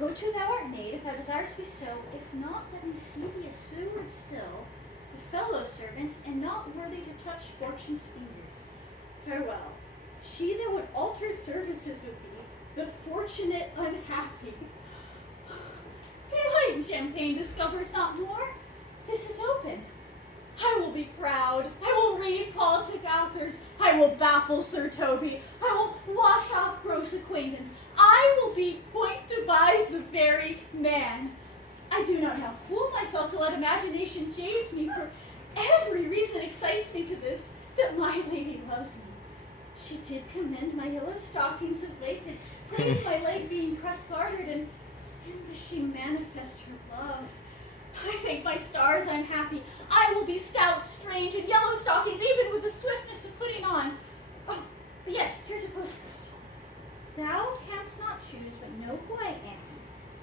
Go to thou art made, if thou desirest to be so. If not, let me see thee a steward still, the fellow servants, and not worthy to touch fortune's fingers. Farewell. She that would alter services with thee, the fortunate unhappy. Daylight and champagne discovers not more. This is open. I will be proud. I will read politic authors. I will baffle Sir Toby. I will wash off gross acquaintance. I will be point devise the very man. I do not now fool myself to let imagination jades me, for every reason excites me to this, that my lady loves me. She did commend my yellow stockings of late, and praise my leg being cross-gartered, and does she manifest her love. I thank my stars I'm happy. I will be stout, strange, in yellow stockings, even with the swiftness of putting on. Oh, but yet, here's a postscript. Thou canst not choose, but know who I am.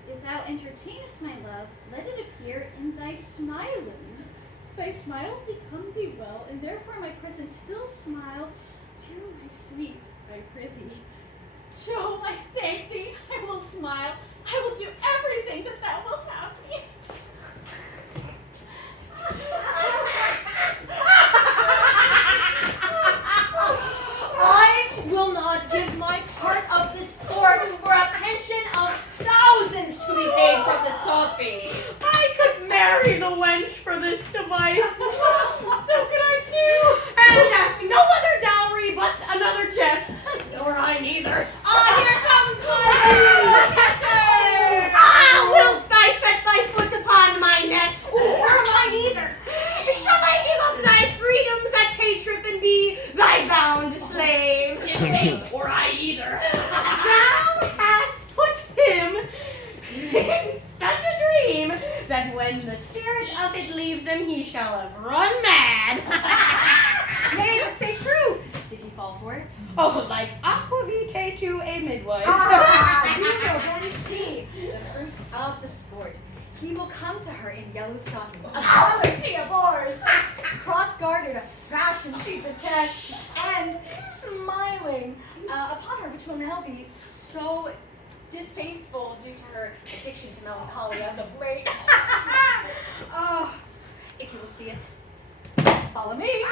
If thou entertainest my love, let it appear in thy smiling. Thy smiles become thee well, and therefore my presence still smile. Dear my sweet, I prithee. Jove, I thank thee, I will smile. I will do everything that thou wilt have me. I will not give my part of the sport for a pension of thousands to be paid from the Sophie. I could marry the wench for this device. So could I too. And ask no other dowry but another jest. Nor I neither. Here comes my catcher! Wilt thy set thy foot upon my neck? Or mine either. Shall I give up thy freedoms at Tatrip and be thy bound slave? Or I either. Thou hast put him in such a dream that when the spirit of it leaves him, he shall have run mad. Nay, but say true. Did he fall for it? Oh, like aquavitae to a midwife. You will then see the fruits of the sport. He will come to her in yellow stockings, a collar she abhors, cross-gartered, a fashion she detests, and smiling upon her, which will now be so distasteful due to her addiction to melancholy as of late. Oh, if you will see it, follow me.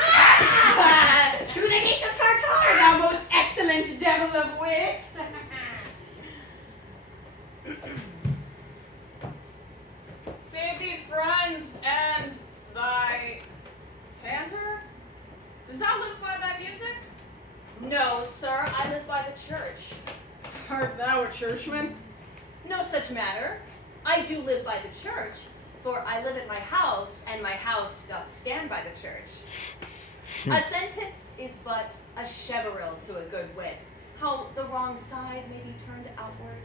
Through the gates of Tartar, thou most excellent devil of wit. Save thee, friend, and thy tanter? Does thou live by thy music? No, sir, I live by the church. Art thou a churchman? No such matter. I do live by the church, for I live at my house, and my house doth stand by the church. A sentence is but a cheveril to a good wit. How the wrong side may be turned outward.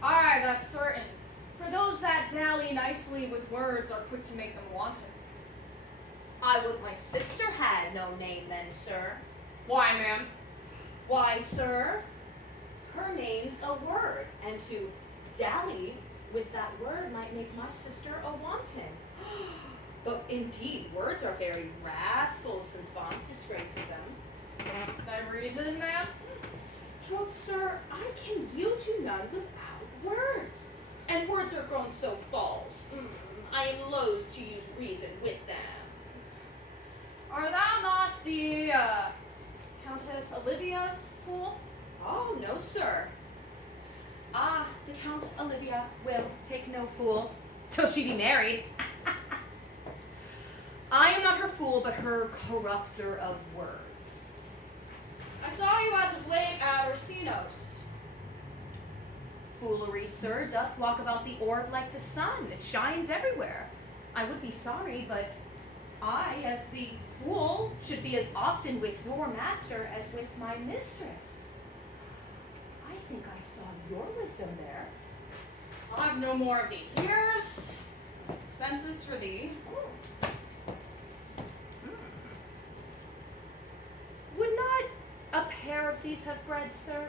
Aye, that's certain. For those that dally nicely with words are quick to make them wanton. I would my sister had no name then, sir. Why, ma'am? Why, sir, her name's a word, and to dally with that word might make my sister a wanton. But indeed, words are very rascals since bonds disgrace them. Thy reason, ma'am? Troth, sir, I can yield you none without words. And words are grown so false. I am loath to use reason with them. Are thou not the, Countess Olivia's fool? Oh, no, sir. Ah, the Count Olivia will take no fool till she be married. I am not her fool, but her corrupter of words. I saw you as of late at Orsino's. Foolery, sir, doth walk about the orb like the sun. It shines everywhere. I would be sorry, but I, as the fool, should be as often with your master as with my mistress. I think I saw your wisdom there. I've no more of thee. Here's expenses for thee. Would not a pair of these have bread, sir?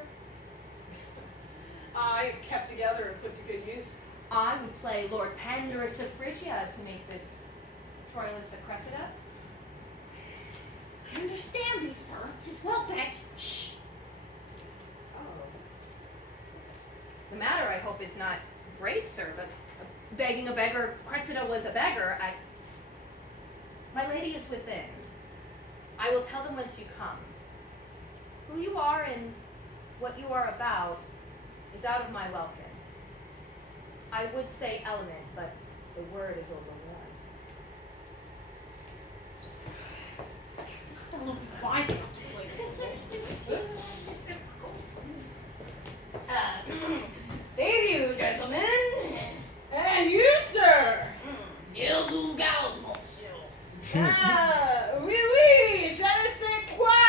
I've kept together and put to good use. I would play Lord Pandarus of Phrygia to make this Troilus a Cressida. I understand thee, sir. 'Tis well begged. Shh. Oh. The matter, I hope, is not great, sir, but begging a beggar, Cressida was a beggar. My lady is within. I will tell them whence you come. Who you are and what you are about is out of my welcome. I would say element, but the word is overworn. This fellow will be wise enough to play Save you, gentlemen. And you, sir! Il du garde, monsieur. Oui, oui, je ne sais quoi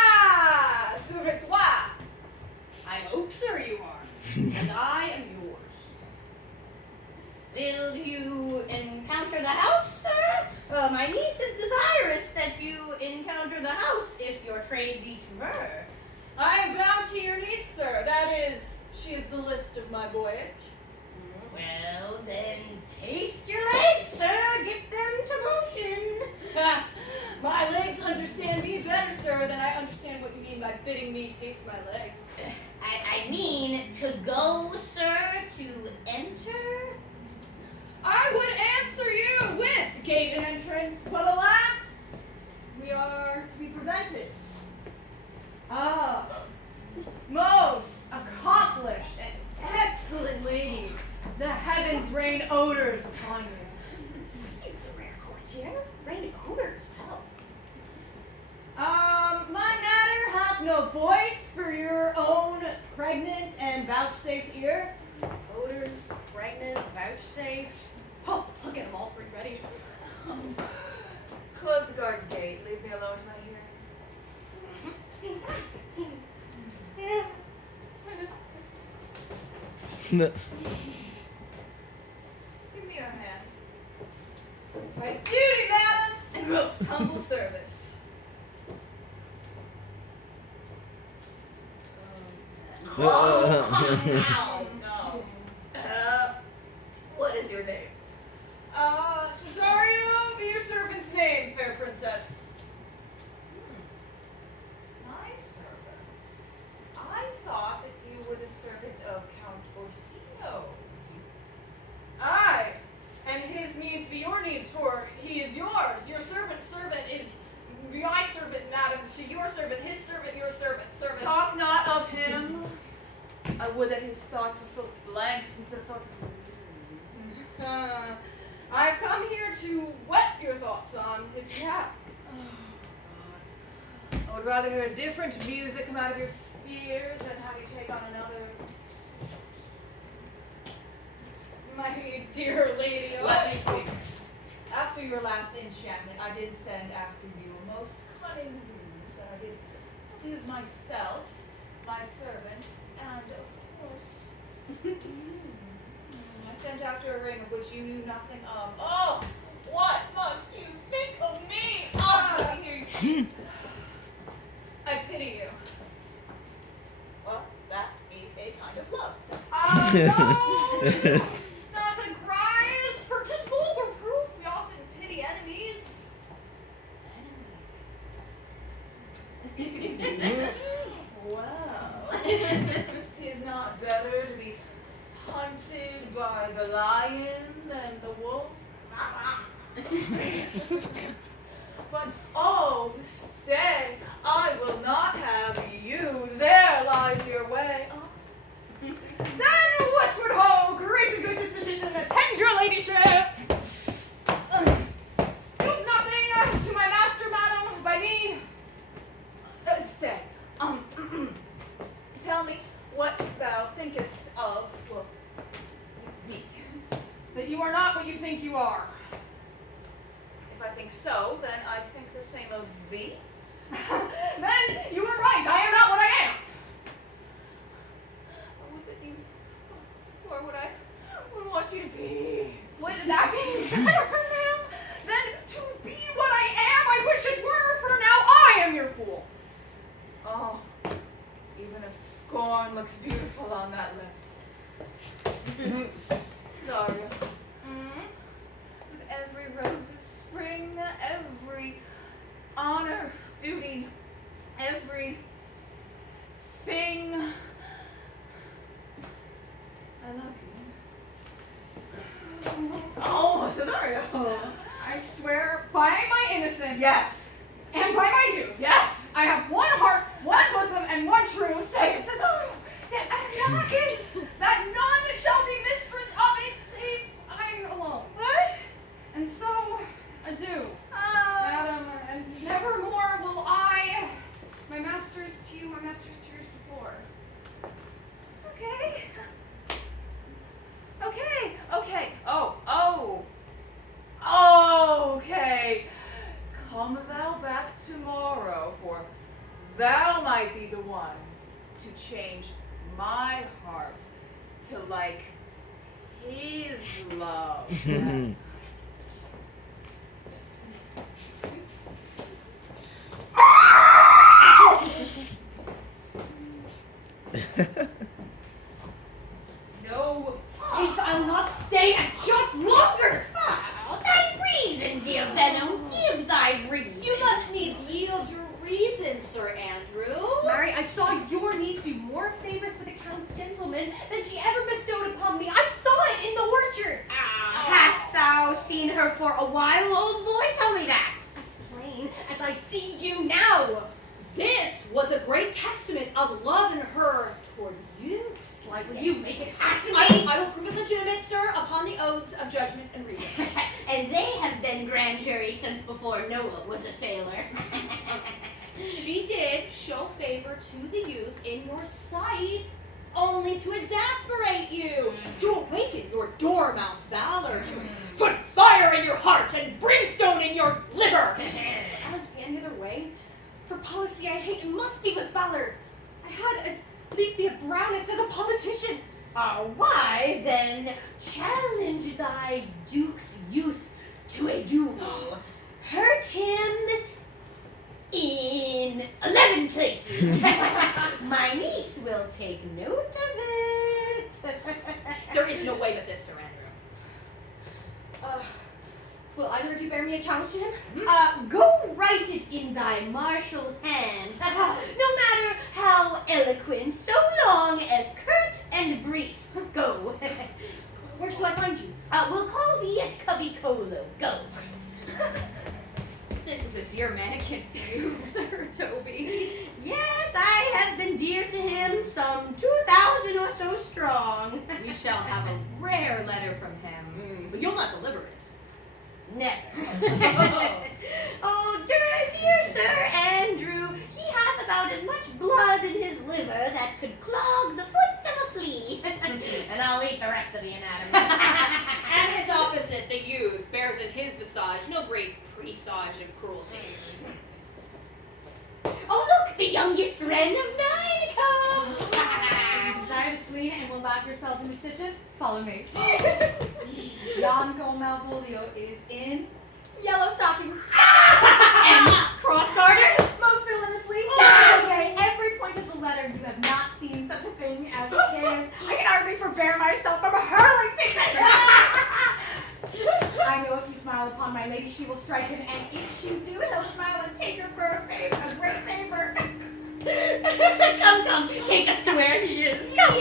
sur toi. I hope, sir, you are. And I am yours. Will you encounter the house, sir? My niece is desirous that you encounter the house if your trade be to her. I am bound to your niece, sir. That is, she is the list of my voyage. Well, then taste your legs, sir. Get them to motion. Ha! My legs understand me better, sir, than I understand what you mean by bidding me taste my legs. I mean to go, sir, to enter. I would answer you with gate and entrance, but alas, we are to be prevented. Ah, most accomplished and excellent lady, the heavens rain odors upon you. It's a rare courtier. Rain odors. My matter hath no voice for your own pregnant and vouchsafed ear. Odors, pregnant, vouchsafed. Oh, I'll get them all ready. Close the garden gate. Leave me alone to my hearing. Give me your hand. My duty, madam, and most humble service. Now, no. What is your name? Cesario, be your servant's name, fair princess. My servant. I thought that you were the servant of Count Orsino. Aye, and his needs be your needs, for he is yours. Your servant's servant is my servant, madam. To your servant, his servant, your servant, servant. Talk not of him. I would that his thoughts were full of blanks instead of thoughts of I've come here to whet your thoughts on his behalf. I would rather hear different music come out of your spears than have you take on another. My dear lady, Let me speak. After your last enchantment, I did send after you a most cunning ruse that I did not use myself, my servant, and of course, I sent after a ring of which you knew nothing of. Oh, what must you think of me? Oh, I hear you speak. I pity you. Well, that is a kind of love. No! Not a Well, 'tis not better to be hunted by the lion than the wolf. But oh, stay, I will not have you. There lies your way. Then westward ho, grace and good disposition, attend your ladyship. You've nothing to my master, madam, by me. Stay. Tell me what thou thinkest of me. That you are not what you think you are. If I think so, then I think the same of thee. Then you are right, I am not what I am. I would that you were what I would want you to be. Would that be better, ma'am? Then to be what I am, I wish it were, for now I am your fool. Oh, even a scorn looks beautiful on that lip. Sorry. With every rose is spring, every honor, duty, every thing. I love you. Oh, Cesario. I swear by my innocence. Yes. And by my youth. Yes. I have one heart, one bosom, and one truth. Say it, Cesario. Yes. And that is that none shall be mistress of it save I alone. What? And so, adieu, madam, and nevermore will I, my masters to you, my masters to your support. Okay. Okay. Okay. Come thou back tomorrow, for thou might be the one to change my heart to like his love. Yes. No, faith, I'll not stay a jot longer. Oh, thy reason, dear Venom. Give thy reason. You must needs yield your reason, Sir Andrew. Mary, I saw your niece do more favors for the Count's gentleman than she ever bestowed upon me. I saw it in the orchard. Hast thou seen her for a while, old boy? Tell me that. As plain as I see you now. This was a great testament of love in her toward you. Slightly, you make it fascinating. I will prove it legitimate, sir, upon the oaths of judgment and reason. And they have been grand jury since before Noah was a sailor. She did show favor to the youth in your sight, only to exasperate you, to awaken your dormouse valor, to put fire in your heart and brimstone in your liver. Can't be any other way. For policy I hate, it must be with valor. I had as lief be a brownist as a politician. Why, then, challenge thy duke's youth to a duel. Hurt him in 11 places. My niece will take note of it. There is no way but this, Sir Andrew. Will either of you bear me a challenge to him? Go write it in thy martial hand. No matter how eloquent, so long as curt and brief. Go. Where shall I find you? We'll call thee at Cubby Colo. Go. This is a dear mannequin to you, Sir Toby. Yes, I have been dear to him, some 2,000 or so strong. We shall have a rare letter from him, but you'll not deliver it. Never. Oh, dear Sir Andrew, he hath about as much blood in his liver that could clog the foot of a flea. And I'll eat the rest of the anatomy. And his opposite, the youth, bears in his visage no great presage of cruelty. Oh, look, the youngest wren of nine comes. Desire to spleen and will laugh yourselves into stitches? Follow me. Yonko Malvolio is in yellow stockings. And cross-gartered. Most villainously. Okay, every point of the letter you have not seen such a thing as tears. I can hardly forbear myself from hurling things at I know if you smile upon my lady, she will strike him, and if you do, he'll smile and take her for a favor, a great favor. Come, take us to where he is. Come.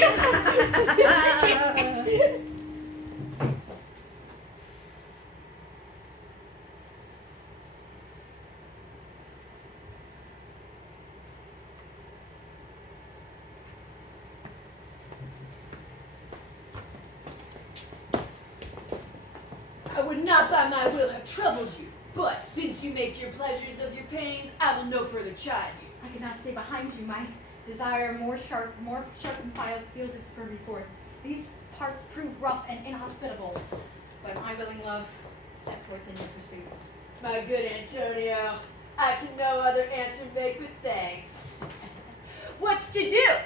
I would not by my will have troubled you, but since you make your pleasures of your pains, I will no further chide you. I could not stay behind you. My desire more sharpened filed steel did spur me forth. These parts prove rough and inhospitable, but my willing love set forth in your pursuit. My good Antonio, I can no other answer make with thanks. What's to do?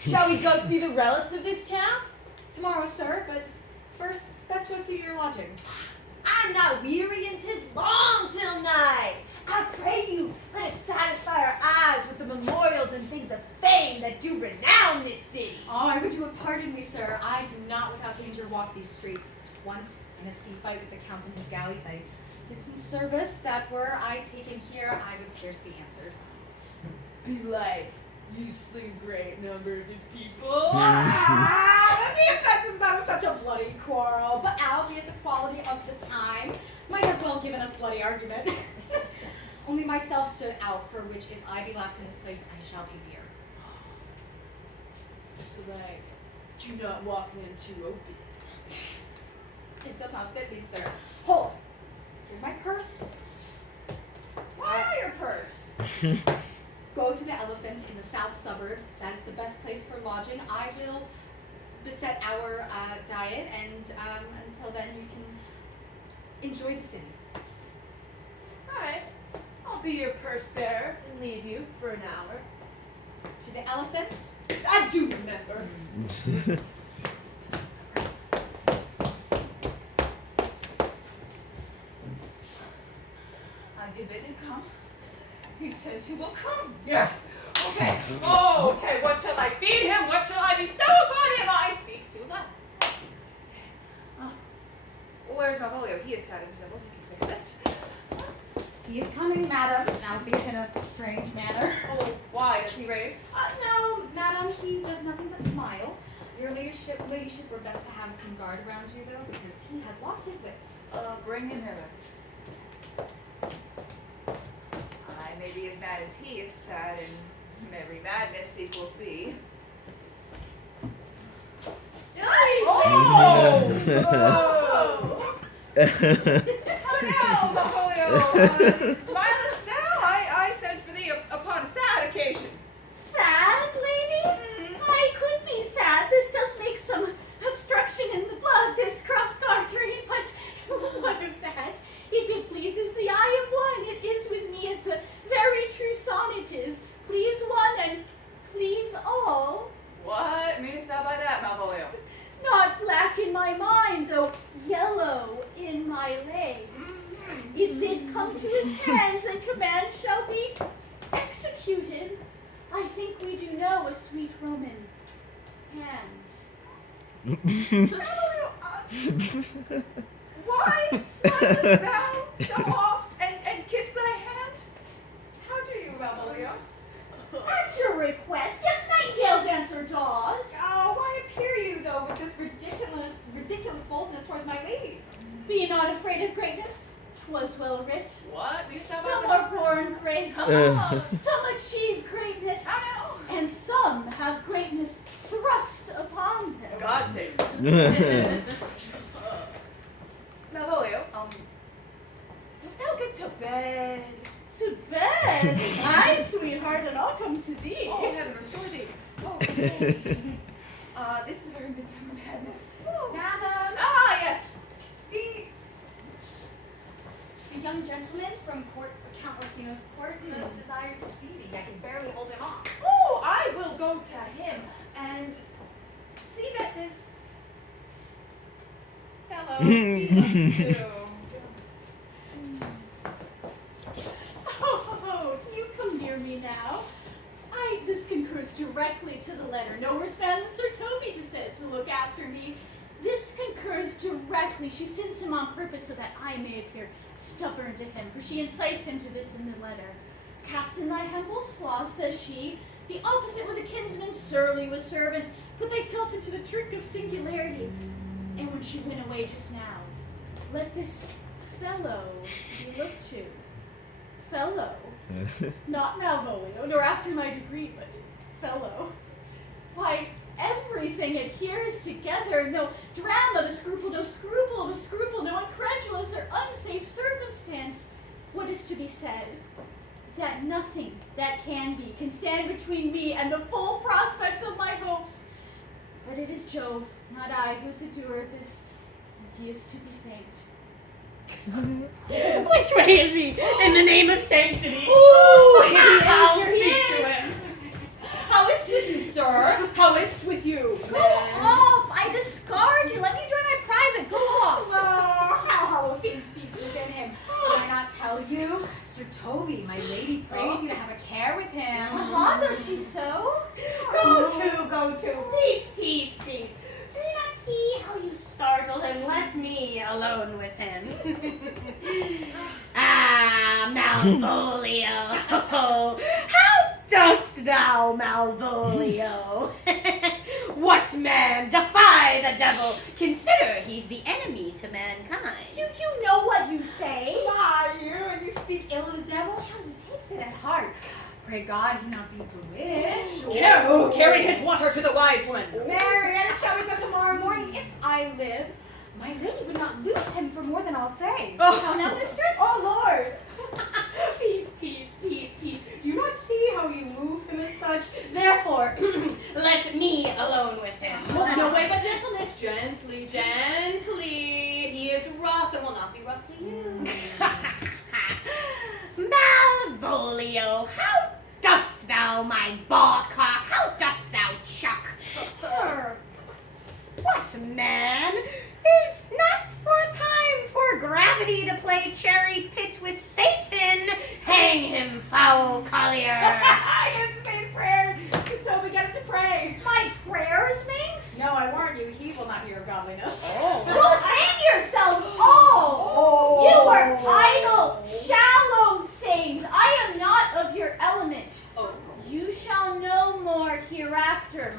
Shall we go see the relics of this town? Tomorrow, sir, but first, best go see your lodging. I'm not weary, and 'tis long till night. I pray you, let us satisfy our eyes with the memorials and things of fame that do renown this city. Oh, I would you would pardon me, sir. I do not without danger walk these streets. Once, in a sea fight with the Count and his galleys, I did some service that were I taken here, I would scarce be answered. Belike, you slew great number of his people. The effect is not such a bloody quarrel, but albeit the quality of the time might have well given us bloody argument. Only myself stood out, for which if I be left in this place, I shall pay dear. Belike, do not walk them too open. It does not fit me, sir. Hold. Here's my purse. Why your purse? Go to the Elephant in the south suburbs. That is the best place for lodging. I will beset our diet, and until then you can enjoy the city. Alright, I'll be your purse bearer and leave you for an hour. To the Elephant. I do remember. I did bid him come. He says he will come. Yes. Okay. Oh, okay. What shall I feed him? What shall I bestow upon him? I speak too loud. Where's Malvolio? He is sad and civil. He can fix this. He is coming, madam, albeit in a strange manner. Oh, why does he rave? No, madam, he does nothing but smile. Your ladyship were best to have some guard around you, though, because he has lost his wits. Bring him hither. I may be as mad as he, if sad and every madness equals me. Oh! How now, Malvolio? Smilest now? I sent for thee upon a sad occasion. Sad, lady? I could be sad. This does make some obstruction in the blood, this cross-gartering, but what of that? If it pleases the eye of one, it is with me as the very true sonnet is. Please one and please all. What meanest thou by that, Malvolio? Not black in my mind, though yellow in my legs. It did come to his hands, and command shall be executed. I think we do know a sweet Roman hand. Why smilest thou so oft and kiss thy hand? How do you, Malvolio? At your request, yes, nightingales answer daws. Oh, why appear you, though, with this ridiculous boldness towards my lady? Be not afraid of greatness. 'Twas well writ. What? Some are born great, some achieve greatness, and some have greatness thrust upon them. God save Malvolio, wilt thou get to bed? To bed, aye, sweetheart, and I'll come to thee. Oh, heaven restore thee. Oh, okay. This is very midsummer madness. Oh. Madam! Ah, yes. The young gentleman from Count Orsino's court does desire to see thee. I can barely hold him off. Oh, I will go to him and see that this fellow feels too. Oh, do you come near me now? This concurs directly to the letter. No worse man than Sir Toby to look after me. This concurs directly. She sends him on purpose so that I may appear stubborn to him, for she incites him to this in the letter. Cast in thy humble slough, says she, The opposite with a kinsman, surly with servants, put thyself into the trick of singularity. And when she went away just now, let this fellow be looked to. Fellow. Not Malvolio, nor after my degree, but fellow. Why, everything adheres together. No dram of a scruple, no scruple of a scruple, no incredulous or unsafe circumstance. What is to be said? That nothing that can be can stand between me and the full prospects of my hopes. But it is Jove, not I, who is the doer of this, and he is to be thanked. Which way is he? In the name of sanctity. Ooh, here I'll he speak is, to him. How is't with you, sir? How is't with you? Go off! I discard you. Let me join my private. Go off. Oh, how hollow fiend speaks within him. Did I not tell you? Sir Toby, my lady prays you to have a care with him. Does she so? Go to. Peace. Do you not see how you startle him? Let me alone with him. Malvolio. How dost thou, Malvolio? What man? Defy the devil. Consider he's the enemy to mankind. Do you know what you say? Why, you, and you speak ill of the devil? How he takes it at heart. Pray God he not be bewitched. Carry his water to the wise woman. Marietta, shall we go tomorrow morning? If I live, my lady would not lose him for more than I'll say. How now, mistress? Oh, Lord! Peace. Do you not see how you move him as such? Therefore, let me alone with him. No way but gentleness. Gently. He is rough and will not be rough to you. Malvolio, how dost thou, my bawcock? How dost thou chuck? Sir. What, man? Is not for time for gravity to play cherry pit with Satan? Hang him, foul collier! I get him to say his prayers. Sir Toby, get him to pray. My prayers, Minx? No, I warn you, he will not hear of godliness. Go hang yourself all! You are idle, shallow things. I am not of your element. You shall know more hereafter.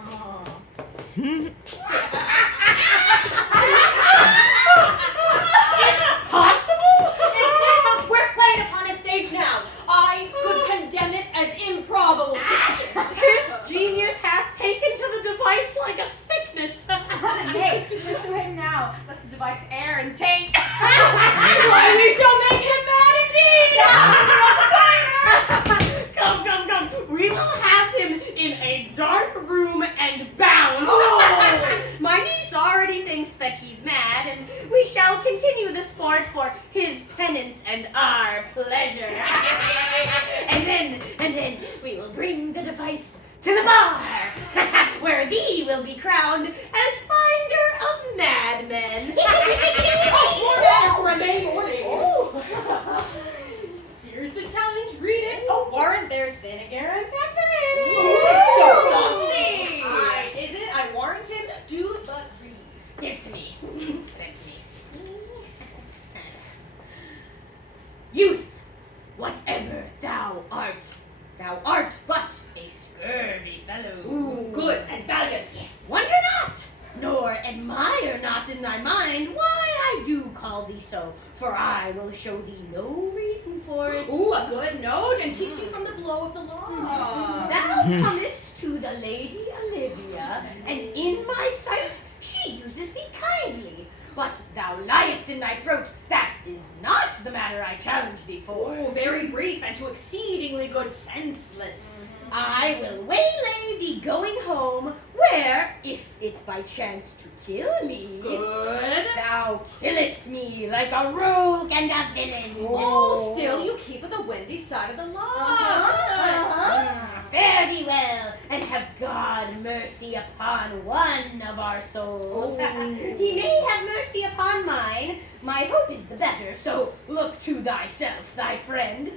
Possible? We're playing upon a stage now. I could condemn it as improbable fiction. His genius hath taken to the device like a sickness. Nay, pursue him now, lest the device err and take. Why, we shall make him mad indeed! Come. We will have him in a dark room and bound. My niece already thinks that he's mad, and we shall continue the sport for his penance and our pleasure. and then we will bring the device to the bar, where thee will be crowned as finder of madmen. For a May morning. Here's the challenge. Read it. Oh, warrant there's vinegar and pepper in it. So saucy. Is it? I warrant him. Do but read. Give to me. Let me see. Youth, whatever thou art but a scurvy fellow. Good and valiant. Wonder not, nor admire not in thy mind why I do call thee so, for I will show thee no reason for it. A good note and keeps you from the blow of the law. Thou comest to the Lady Olivia, and in my sight she uses thee kindly. But thou liest in thy throat. That is not the matter I challenge thee for. Very brief and to exceedingly good senseless. I will waylay thee going home, where, if it by chance to kill me, Good. thou killest me like a rogue and a villain. Still you keep the windy side of the law. Fare thee well, and have God mercy upon one of our souls. He may have mercy upon mine. My hope is the better, so look to thyself, thy friend,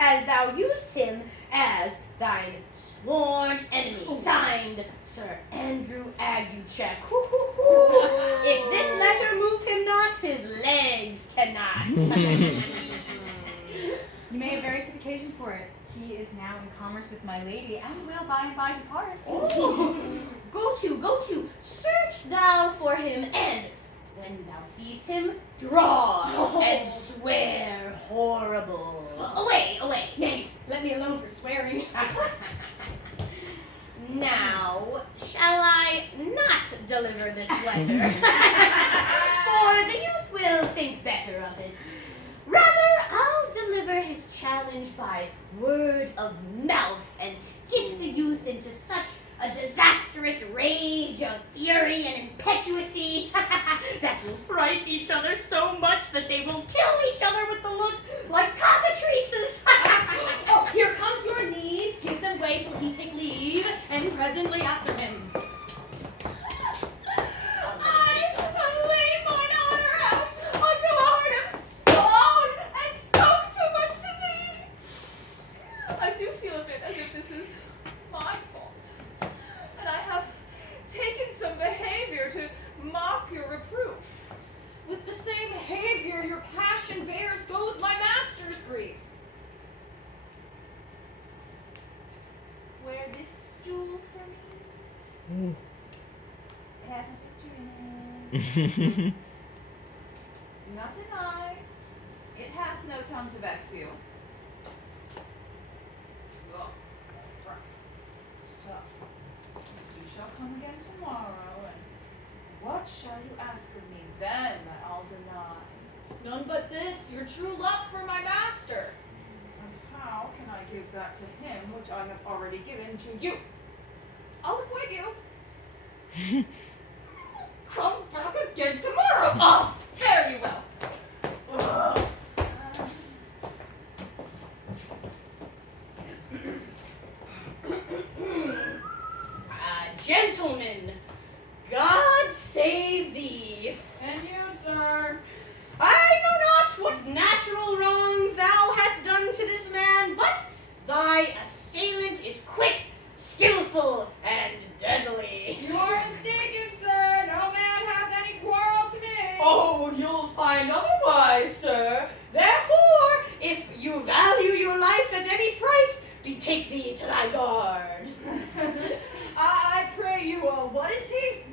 as thou used him as thine sworn enemy. Signed, Sir Andrew Agucheck. If this letter move him not, his legs cannot. You may have very fit occasion for it. he is now in commerce with my lady, and will by and by depart. Oh, go to, search thou for him, and when thou seest him, draw and swear horrible. Away. Nay, let me alone for swearing. Now, shall I not deliver this letter? For the youth will think better of it. Rather, I'll deliver his challenge by word of mouth and get the youth into such a disastrous rage of fury and impetuosity that will fright each other so much that they will kill each other with the look like cockatrices. Oh, here comes your niece. Give them way till he take leave, and presently after him. I have laid mine honor out unto a heart of stone and spoke too much to thee. I do feel a bit as if this is my fault, and I have taken some behavior to mock your reproof. With the same behavior your passion bears goes my master's grief. Wear this stool for me. It has a picture in it. Not deny. It hath no tongue to vex you. So, you shall come again tomorrow, and what shall you ask of me then that I'll deny? None but this, your true love for my master. And how can I give that to him which I have already given to you? I'll acquaint you. Come back again tomorrow. Oh, fare you well. Gentlemen, God save thee. And you, sir. I know not what natural wrongs thou hast done to this man, but thy assailant is quick, skillful, and deadly. You are mistaken, sir. No man hath any quarrel to me. Oh, you'll find otherwise, sir. Therefore, if you value your life at any price, betake thee to thy guard. I pray you, what is he?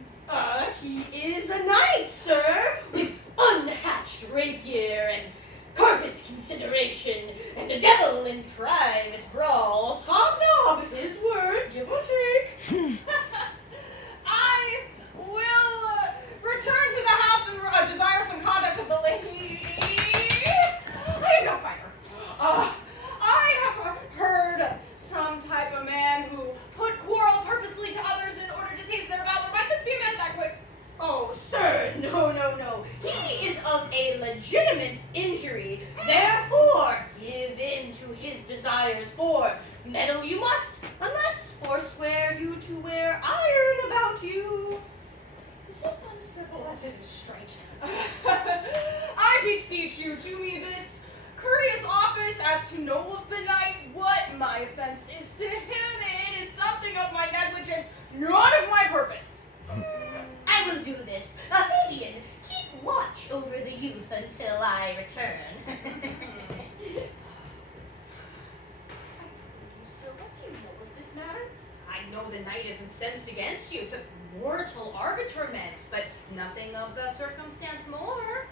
He is a knight, sir, with unhatched rapier and carpet consideration, and a devil in private brawls. Hobnob, his word, give or take. I will return to the house and desire some conduct of the lady. I am no fighter. I have heard of some type of man who put quarrel purposely to others in order to taste their valor. Might this be a man that quick? Oh, sir, no. He is of a legitimate injury. Therefore, give in to his desires, for meddle you must, unless forswear you to wear iron about you. Is this uncivil as it is strange? I beseech you, do me this courteous office as to know of the knight what my offense is to him. It is something of my negligence, none of my purpose. I will do this. Fabian, keep watch over the youth until I return. Sir, what do you know of this matter? I know the knight is incensed against you. It's a mortal arbitrament, but nothing of the circumstance more.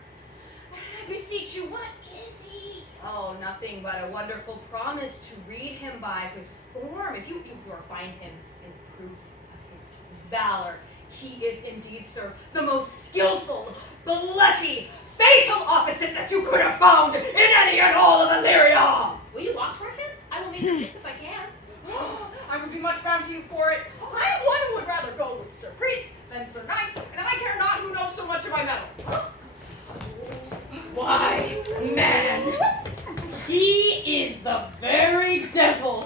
I beseech you, what is he? Oh, nothing but a wonderful promise to read him by his form. If you find him in proof of his valor, he is indeed, sir, the most skillful, bloody, fatal opposite that you could have found in any and all of Illyria. Will you walk toward him? I will make a kiss if I can. I would be much bound to you for it. I am one who would rather go with Sir Priest than Sir Knight, and I care not who knows so much of my metal. Why, man, he is the very devil.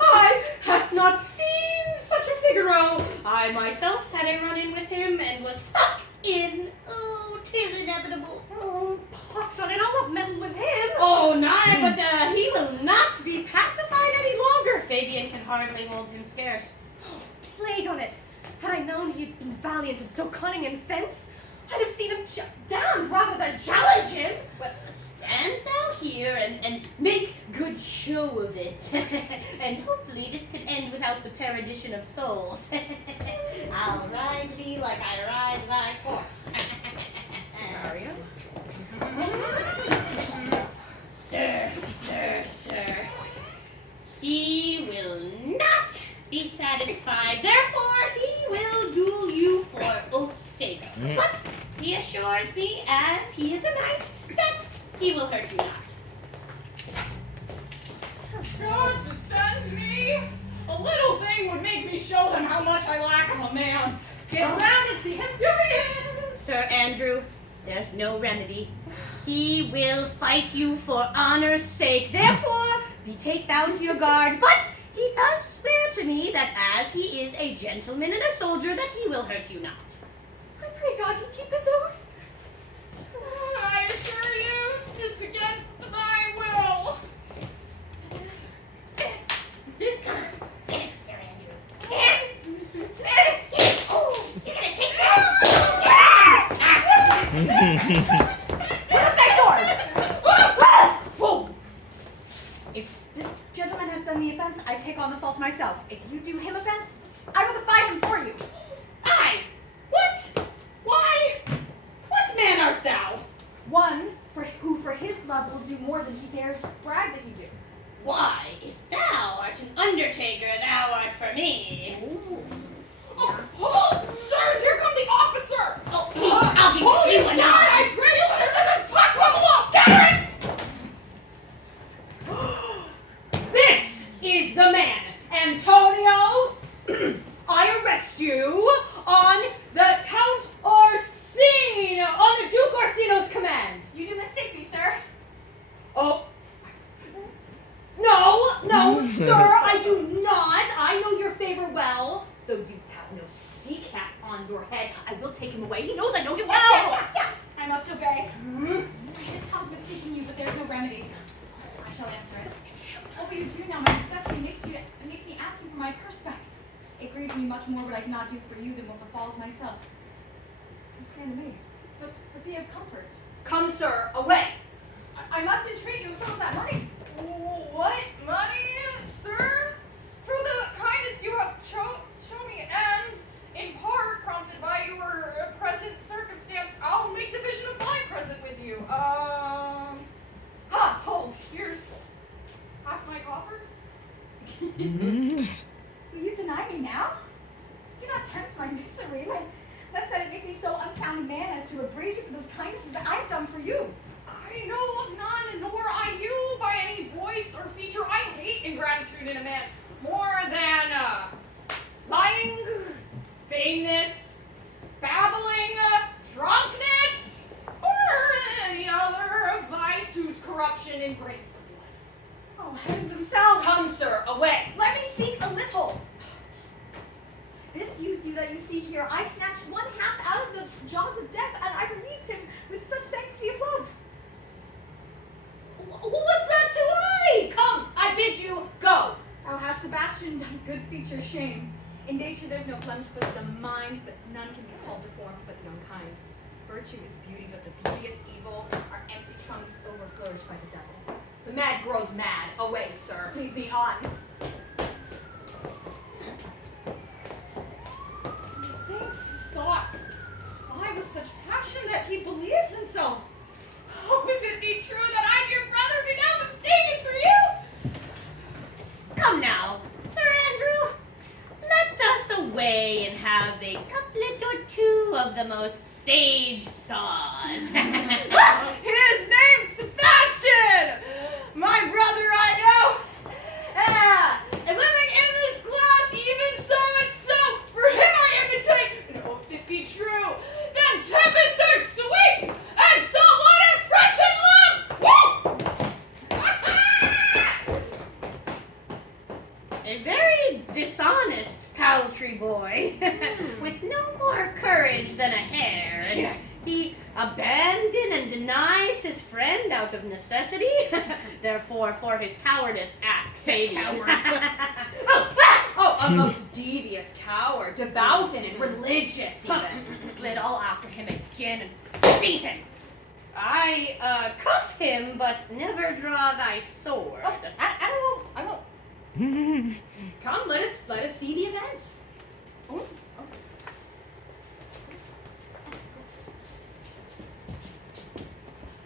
I have not seen such a Figaro. I myself had a run-in with him and was stuck in. Oh, 'tis inevitable. Oh, pox on it, I'll not meddle with him. Oh, nay, but he will not be pacified any longer. Fabian can hardly hold him scarce. Plague on it. Had I known he had been valiant and so cunning in fence, I'd have seen him down rather than challenge him. But stand thou here and make good show of it. And hopefully this could end without the perdition of souls. I'll ride thee like I ride thy horse. Cesario? Sir. He will not be satisfied. Therefore, he will duel you for oath's sake. But he assures me, as he is a knight, that he will hurt you not. God defend me! A little thing would make me show them how much I lack of a man. Get around and see him furious! Sir Andrew, there's no remedy. He will fight you for honor's sake. Therefore, betake thou to your guard. But he does swear to me that as he is a gentleman and a soldier, that he will hurt you not. I pray God he keep his oath. I assure you, 'tis against my will. Sir Andrew. Oh, you're gonna take that? If this gentleman has done the offense, I take on the fault myself. If you do him offense, I will defy him for you. I? What? Why? What man art thou? One who for his love will do more than he dares brag that he do. Why, if thou art an undertaker, thou art for me. Oh, hold! Sirs, here come the officer! Oh, peace, I'll be Hold you it, and sir, I. I pray you! Punch from the wall! Scatter it! This is the man, Antonio. I arrest you on the Count Orsino, on the Duke Orsino's command. You do mistake me, sir. Oh. No, sir, I do not. I know your favor well. Though you have no sea cap on your head, I will take him away. He knows I know him well. Yeah, I must obey. This comes with seeking you, but there's no remedy. I shall answer it. What will you do now? My necessity makes me ask you for my purse back. It grieves me much more what I cannot do for you than what befalls myself. I stand amazed, but be of comfort. Come, sir, away. I must entreat you of some of that money. What money, sir? For the kindness you have shown me, and in part prompted by your present circumstance, I'll make division of my present with you. Hold, here's half my copper. Will you deny me now? Do not tempt my misery, lest that it make me so unsound a man as to upbraid you for those kindnesses that I have done for you. I know of none, nor I you by any voice or feature. I hate ingratitude in a man more than lying, vainness, babbling, drunkenness, or any other vice whose corruption ingrains the blood. Oh, heavens themselves! Come, sir, away. Let me speak a little. This youth that you see here, I snatched one half out of the jaws of death, and I relieved him with such sanctity of love. What's that to I? Come, I bid you go. Thou hast Sebastian done good feature shame. In nature there's no blemish but the mind, but none can be called deformed but the unkind. Virtue is beauty, but the beauty is evil. Our empty trunks overflourished by the devil. The mad grows mad. Away, sir. Lead me on. Thinks his thoughts fly with such passion that he believes himself. Oh, if it be true that I, dear brother, be now mistaken for you! Come now, Sir Andrew, let us away and have a couplet or two of the most sage saws. His name's Sebastian! My brother I know! And living in this glass, even so and so, for him I imitate. And oh, if it be true, then tempests are sweet, and salt water fresh and love! Woo! A very dishonest paltry boy, with no more courage than a hare. He abandons and denies his friend out of necessity. Therefore, for his cowardice, ask Fabian. Oh, a most devious coward, devout and religious even. Slid all after him again and beat him. I cuff him, but never draw thy sword. I don't Come, let us see the event. Oh,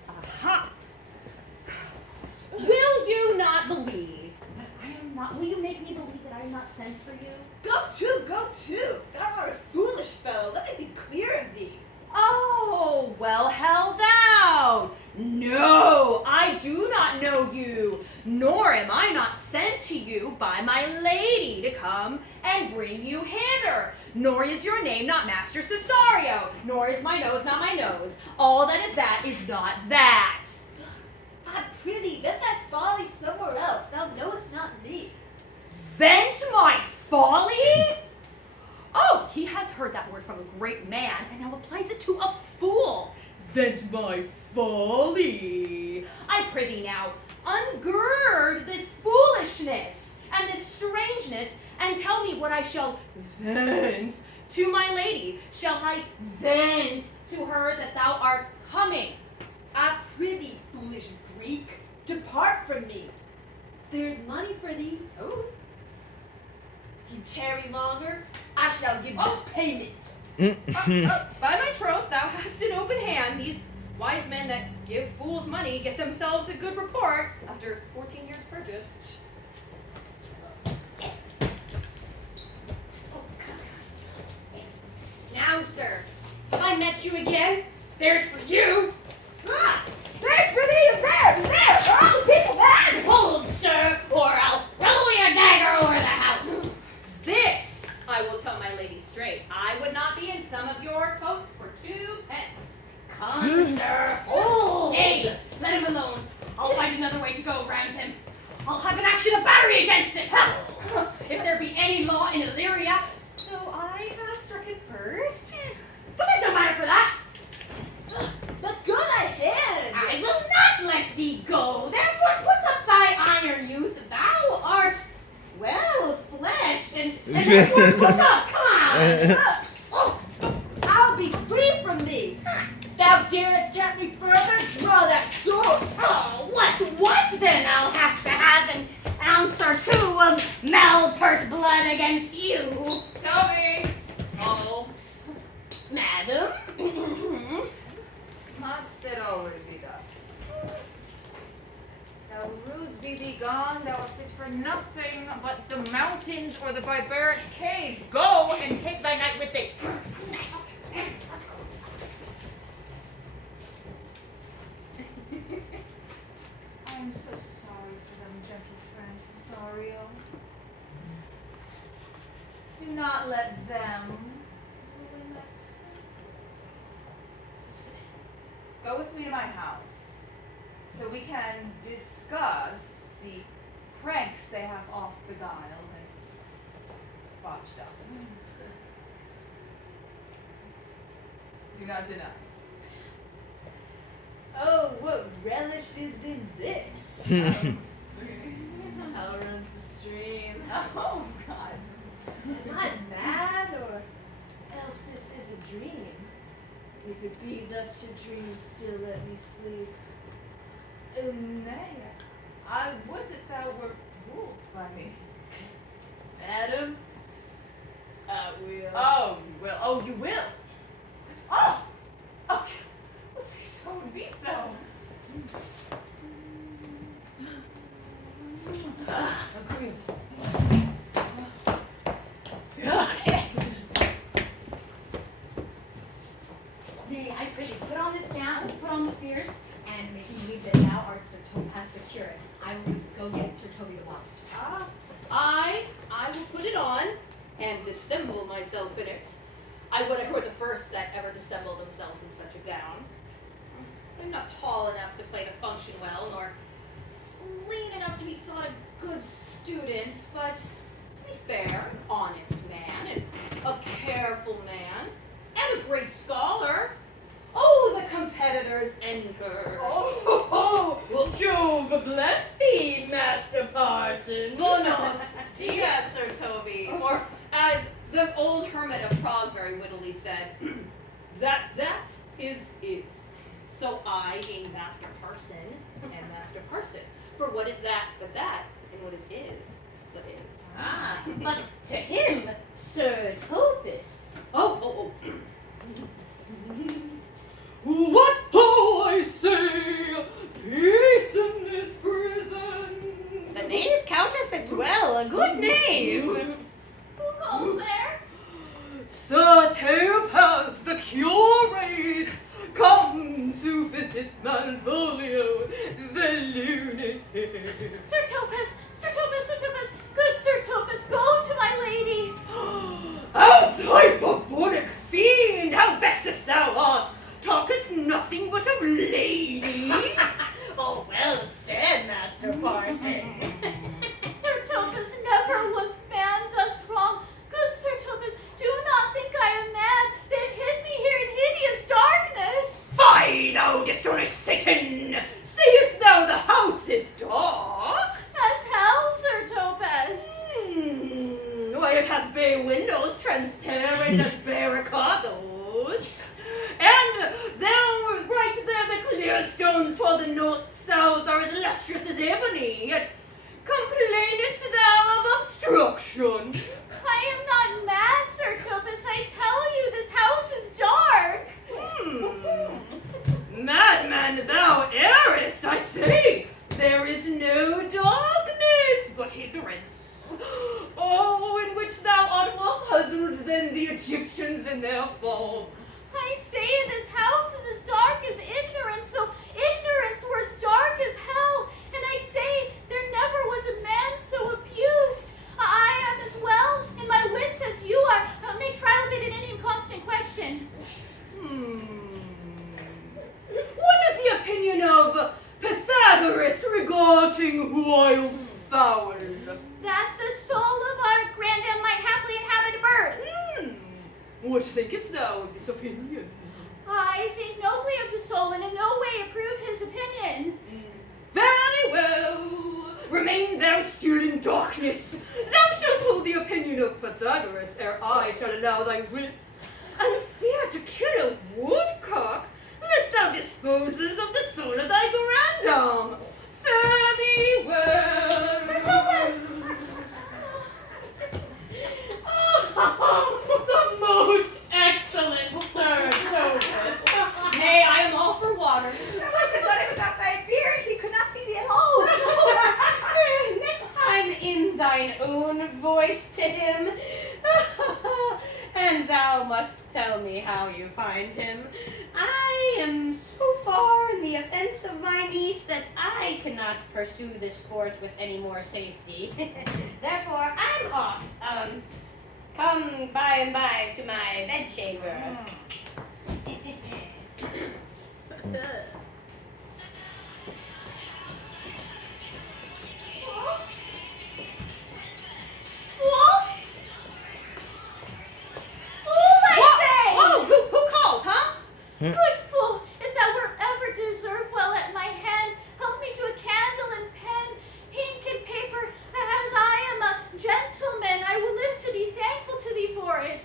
Aha! Will you not believe that I am not? Will you make me believe that I am not sent for you? Go to. Thou art a foolish fellow, let me be clear of thee. Oh, well held out. No, I do not know you, nor am I not sent to you by my lady to come and bring you hither. Nor is your name not Master Cesario, nor is my nose not my nose. All that is not that. I prithee, vent thy folly somewhere else, thou knowest not me. Vent my folly? Oh, he has heard that word from a great man and now applies it to a fool. Vent my folly. I prithee now, ungird this foolishness and this strangeness, and tell me what I shall vent to my lady. Shall I vent to her that thou art coming? I prithee, foolish Greek, depart from me. There's money for thee. Oh. If you tarry longer, I shall give those payment. By my troth, thou hast an open hand. These wise men that give fools money get themselves a good report after 14 years' purchase. Now, sir, have I met you again? There's for you. Ah, there's for thee, there, for all the people mad. hold, sir, or I'll roll your dagger over the house. This I will tell my lady straight. I would not be in some of your coats for 2 pence. Come, sir, hold. Nay, let him alone. I'll find another way to go around him. I'll have an action of battery against him. If there be any law in Illyria, so I have struck him first. But there's no matter for that. Let go thy hand. I will not let thee go. Therefore put up thy iron, youth. Thou art well fleshed, and therefore put up. Come on. Oh, I'll be free from thee. Thou darest tempt me further? Draw that sword. oh, what then? I'll have to have an ounce or 2 of malpert blood against you. Toby! Oh, Madam. must it always be thus? Thou rudes be gone, thou art fit for nothing but the mountains or the barbaric caves. Go and take thy knight with thee. I am so sorry for them, gentle friend Cesario. Do not let them ruin that. Go with me to my house so we can discuss the pranks they have oft beguiled and botched up. Do not deny. Oh, what relish is in this? How runs the stream? Oh, God. Am I mad, or else this is a dream? If it be thus to dream, still let me sleep. Nay, I would that thou were ruled by me. Madam, I will. Oh, you will. Oh, you will. Oh! Okay. Well, say so and be so. Agreeable. Nay, I prithee, put on this gown, put on this beard, and make me believe that thou art Sir Toby has the cure. I will go get Sir Toby the Lost. I will put it on and dissemble myself in it. I would have were the first that ever dissembled themselves in such a gown. I'm not tall enough to play the function well, nor lean enough to be thought a good student, but to be fair, an honest man, and a careful man, and a great scholar. Oh, the competitors enter. Oh, Well, Jove bless thee, Master Parson. Buenos dias, Sir Toby. Or, as the old hermit of Prague very wittily said, that is. So I, being Master Parson, am Master Parson. For what is that but that, and what is but Ah, but to him, Sir Topus. Oh. What ho I say, peace in this prison. The knave counterfeits well, a good knave. Who calls there? Sir Topaz, the curate, come to visit Malvolio, the lunatic. Sir Topaz, good Sir Topaz, go to my lady. Out, hyperbolic fiend, how vexest thou art! Talkest nothing but of lady. Oh, well said, Master Parson. Sir Topaz, never was man thus wrong. Good Sir Topaz, do not think I am mad. They've hid me here in hideous darkness. Fie, thou dishonest Satan! Seest thou the house is dark? As hell, Sir Topaz. Why, it hath bay windows, transparent as barricados. And there, right there, the clear stones toward the north-south are as lustrous as ebony. Yet complainest thou of obstruction? I am not mad, Sir Topaz. I tell you, this house is dark. Madman, thou errest, I say. There is no darkness, but ignorance. Oh, in which thou art more puzzled than the Egyptians in their fall. I say this house is as dark as ignorance, so ignorance were as dark as hell. And I say there never was a man so abused. I am as well in my wits as you are. Make trial of it in any constant question. What is the opinion of Pythagoras regarding wild fowl? That the soul of our grandam might happily inhabit earth. What thinkest thou of this opinion? I think nobly of the soul, and in no way approve his opinion. Very well. Remain thou still in darkness. Thou shalt hold the opinion of Pythagoras ere I shall allow thy wits. And fear to kill a woodcock, lest thou disposes of the soul of thy grandam. Fare thee well. Sir Topaz! Oh, the most excellent Sir Topus. Nay, I am all for waters. I must have done it without thy beard. He could not see thee at all. Next time in thine own voice to him. And thou must tell me how you find him. I am so far in the offense of my niece that I cannot pursue this sport with any more safety. Therefore, I'm off. Come by and by to my bedchamber. Fool, I say! Whoa, who calls, huh? Good fool, if thou wert ever to deserve well at my hand, help me to a candle and pen, ink and paper, as I am a gentleman. I will live to be thankful to thee for it.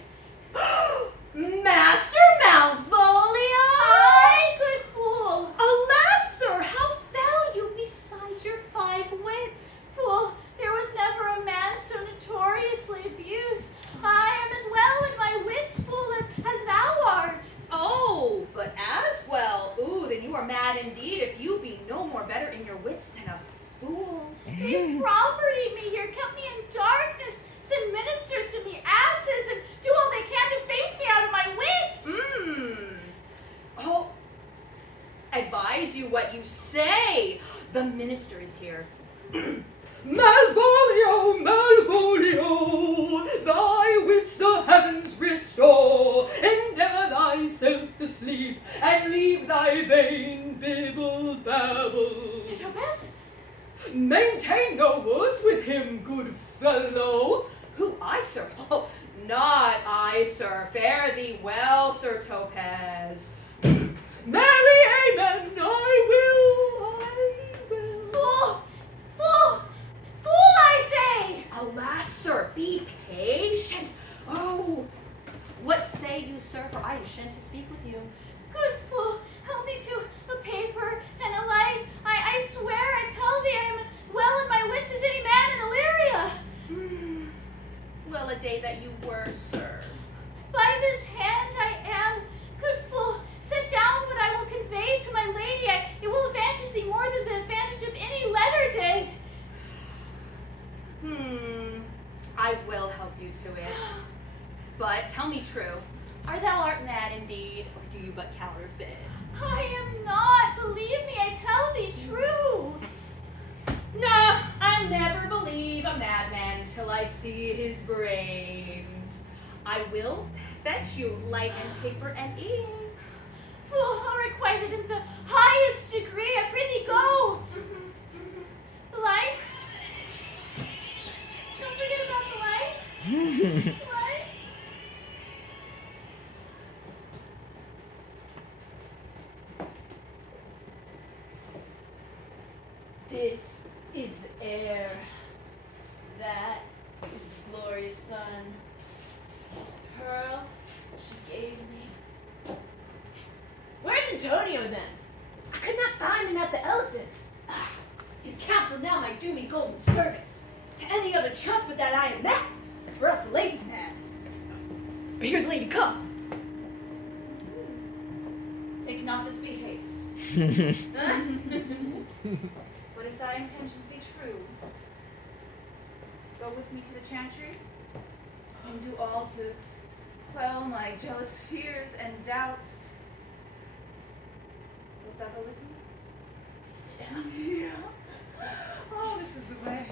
Master Malvolio? Aye, good fool. Alas, sir, how fell you beside your 5 wits? Fool, there was never a man so notoriously abused. I am as well in my wits, fool, as thou art. Oh, but as well. Ooh, then you are mad indeed if you be no more better in your wits than a fool. They property me here, kept me in darkness, send ministers to me asses, and do all they can to face me out of my wits. Oh, advise you what you say. The minister is here. Malvolio, Malvolio, thy wits the heavens restore. Endeavor thyself to sleep, and leave thy vain bibble babble. Sir Topaz? Maintain no words with him, good fellow. Who, I, sir? Oh, not I, sir. Fare thee well, Sir Topaz. Marry, amen, I will. Fool, I say! Alas, sir, be patient. Oh, what say you, sir, for I intend to speak with you. Good fool, help me to a paper and a light. I swear, I tell thee, I am well in my wits as any man in Illyria. day that you were, sir. By this hand I am, good fool. Set down what I will convey to my lady. It will advantage thee more than the advantage of any letter did. I will help you to it. But tell me true, art thou art mad indeed, or do you but counterfeit? I am not. Believe me, I tell thee true. Nah, I'll never believe a madman till I see his brains. I will fetch you light and paper and ink. Fool, unrequited in the highest degree, I prithee go. The light? Don't forget about the light. The light? This is the air. That is the glorious sun. This pearl she gave me. Where's Antonio then? I could not find him at the Elephant. His counsel now might do me golden service. To any other trust but that I am mad, or else the lady's mad. But here the lady comes. Think not this be haste. But if thy intentions be true, go with me to the chantry and do all to quell my jealous fears and doubts. Wilt thou go with me? Yeah. Oh, this is the way.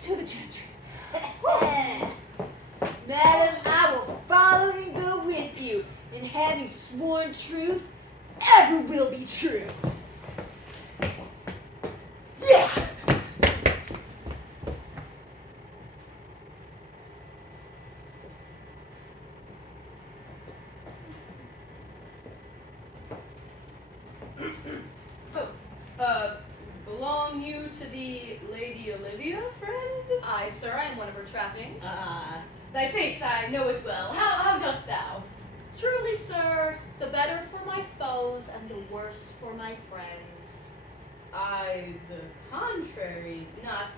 To the chantry. Madam, I will follow and go with you, and having sworn truth, ever will be true. Yeah! Belong you to the Lady Olivia, friend? Aye, sir, I am one of her trappings. Thy face I know it well. How dost thou? Truly, sir, the better for my foes and the worse for my friends. I, the contrary, not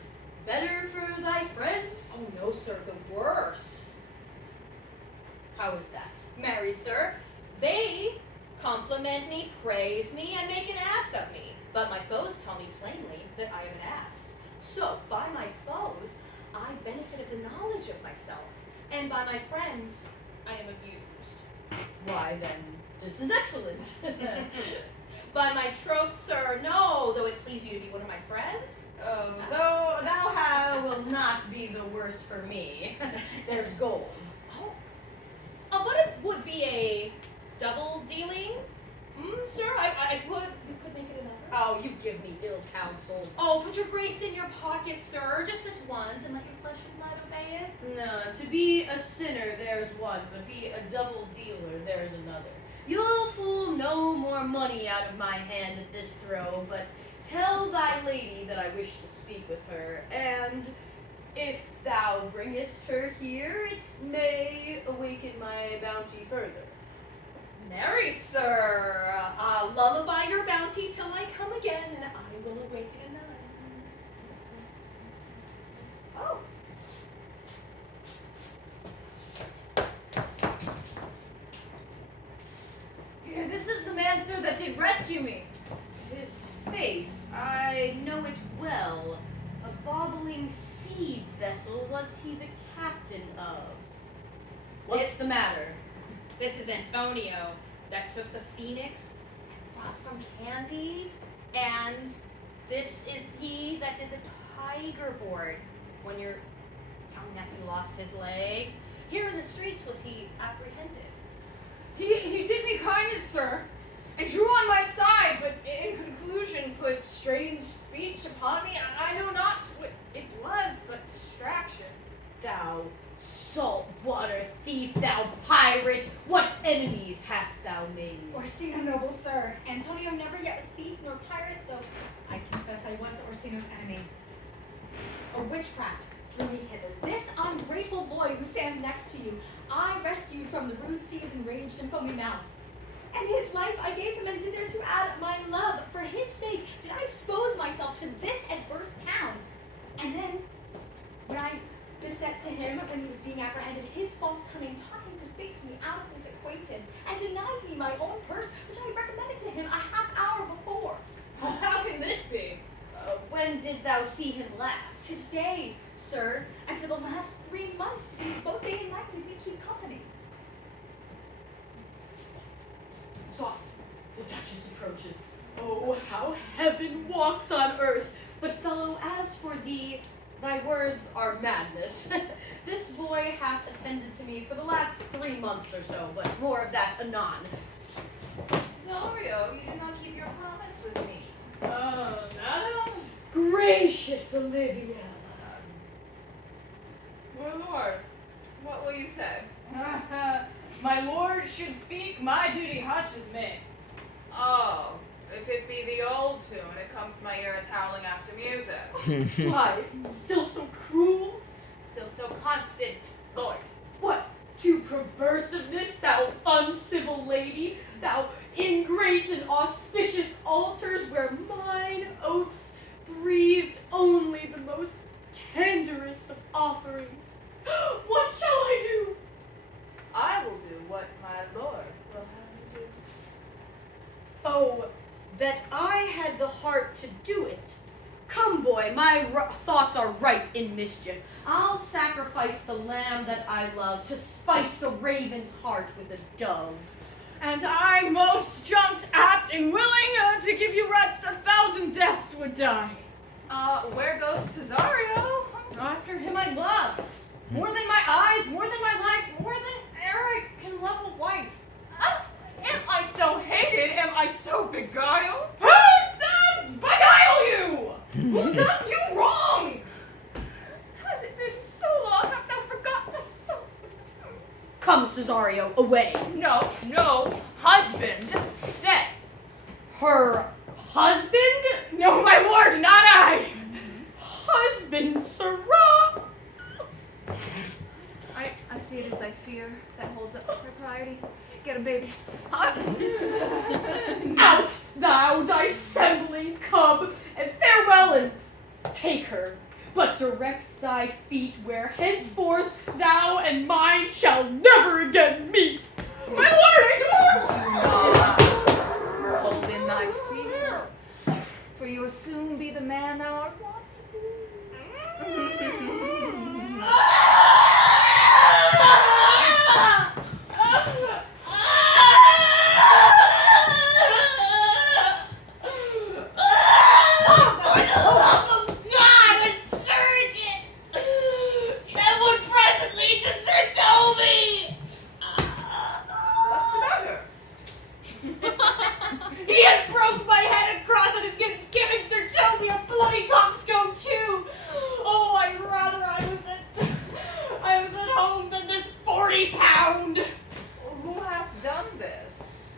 better for thy friends? Oh no, sir, the worse. How is that? Marry, sir, they compliment me, praise me, and make an ass of me. But my foes tell me plainly that I am an ass. So, by my foes, I benefit of the knowledge of myself, and by my friends, I am abused. Why then, this is excellent. By my troth, sir, no, though it please you to be one of my friends. Oh, though thou will not be the worse for me. There's gold. But it would be a double dealing, sir. We could make it another. Oh, you give me ill counsel. Oh, put your grace in your pocket, sir, just this once, and let your flesh and blood obey it. No, to be a sinner, there's one, but be a double dealer, there's another. You'll fool no more money out of my hand at this throw, but tell thy lady that I wish to speak with her, and if thou bringest her here, it may awaken my bounty further. Marry, sir, lullaby your bounty till I come again, and I will awaken anon. Oh. Yeah, this is the man, sir, that did rescue me. His face, I know it well. A bobbling sea vessel was he the captain of. What's the matter? This is Antonio that took the phoenix and brought from Candy, and this is he that did the tiger board when your young nephew lost his leg. Here in the streets was he apprehended. He did me kindness, sir, and drew on my side, but in conclusion put strange speech upon me. I know not what it was, but distraction. Thou saltwater thief, thou pirate, what enemies hast thou made? Orsino, noble sir, Antonio never yet was thief nor pirate, though I confess I was Orsino's enemy. A witchcraft drew me hither. This ungrateful boy who stands next to you, I rescued from the rude sea's enraged and foamy mouth. And his life I gave him and did there to add my love. For his sake did I expose myself to acquaintance and denied me my own purse, which I recommended to him a half hour before. How can this be? When did thou see him last? Today, sir, and for the last 3 months, both day and night did we keep company. Soft, the Duchess approaches. Oh, how heaven walks on earth! But fellow, as for thee, thy words are madness. This boy hath attended to me for the last 3 months or so, but more of that anon. Cesario, you did not keep your promise with me. Madam? Gracious Olivia! My lord, what will you say? My lord should speak, my duty hushes me. Oh, if it be the old tune, it comes to my ears howling after music. Why, still so cruel? Still so constant, lord. What, to perversiveness, thou uncivil lady, thou ingrate and auspicious altars where mine oaths breathed only the most tenderest of offerings? What shall I do? I will do what my lord will have me do. Oh, that I had the heart to do it. Come, boy, my thoughts are ripe in mischief. I'll sacrifice the lamb that I love to spite the raven's heart with a dove. And I most jumped apt and willing to give you rest 1,000 deaths would die. Where goes Cesario? After him I love. More than my eyes, more than my life, more than Eric can love a wife. Am I so hated? Am I so beguiled? Who does beguile you? Who does you wrong? Has it been so long? Have thou forgotten so? Come, Cesario, away. No, husband, stay. Her husband? No, my lord, not I. Husband, sirrah. I see it as I fear. That holds up propriety. Get a baby. Out, thou dissembling cub, and farewell, and take her. But direct thy feet where henceforth thou and mine shall never again meet. My lord, I Hold in thy fear, for you will soon be the man thou art wont to be. He had broke my head across and is giving Sir Toby a bloody coxcomb too. Oh, I'd rather I was at home than this 40-pound. Who hath done this?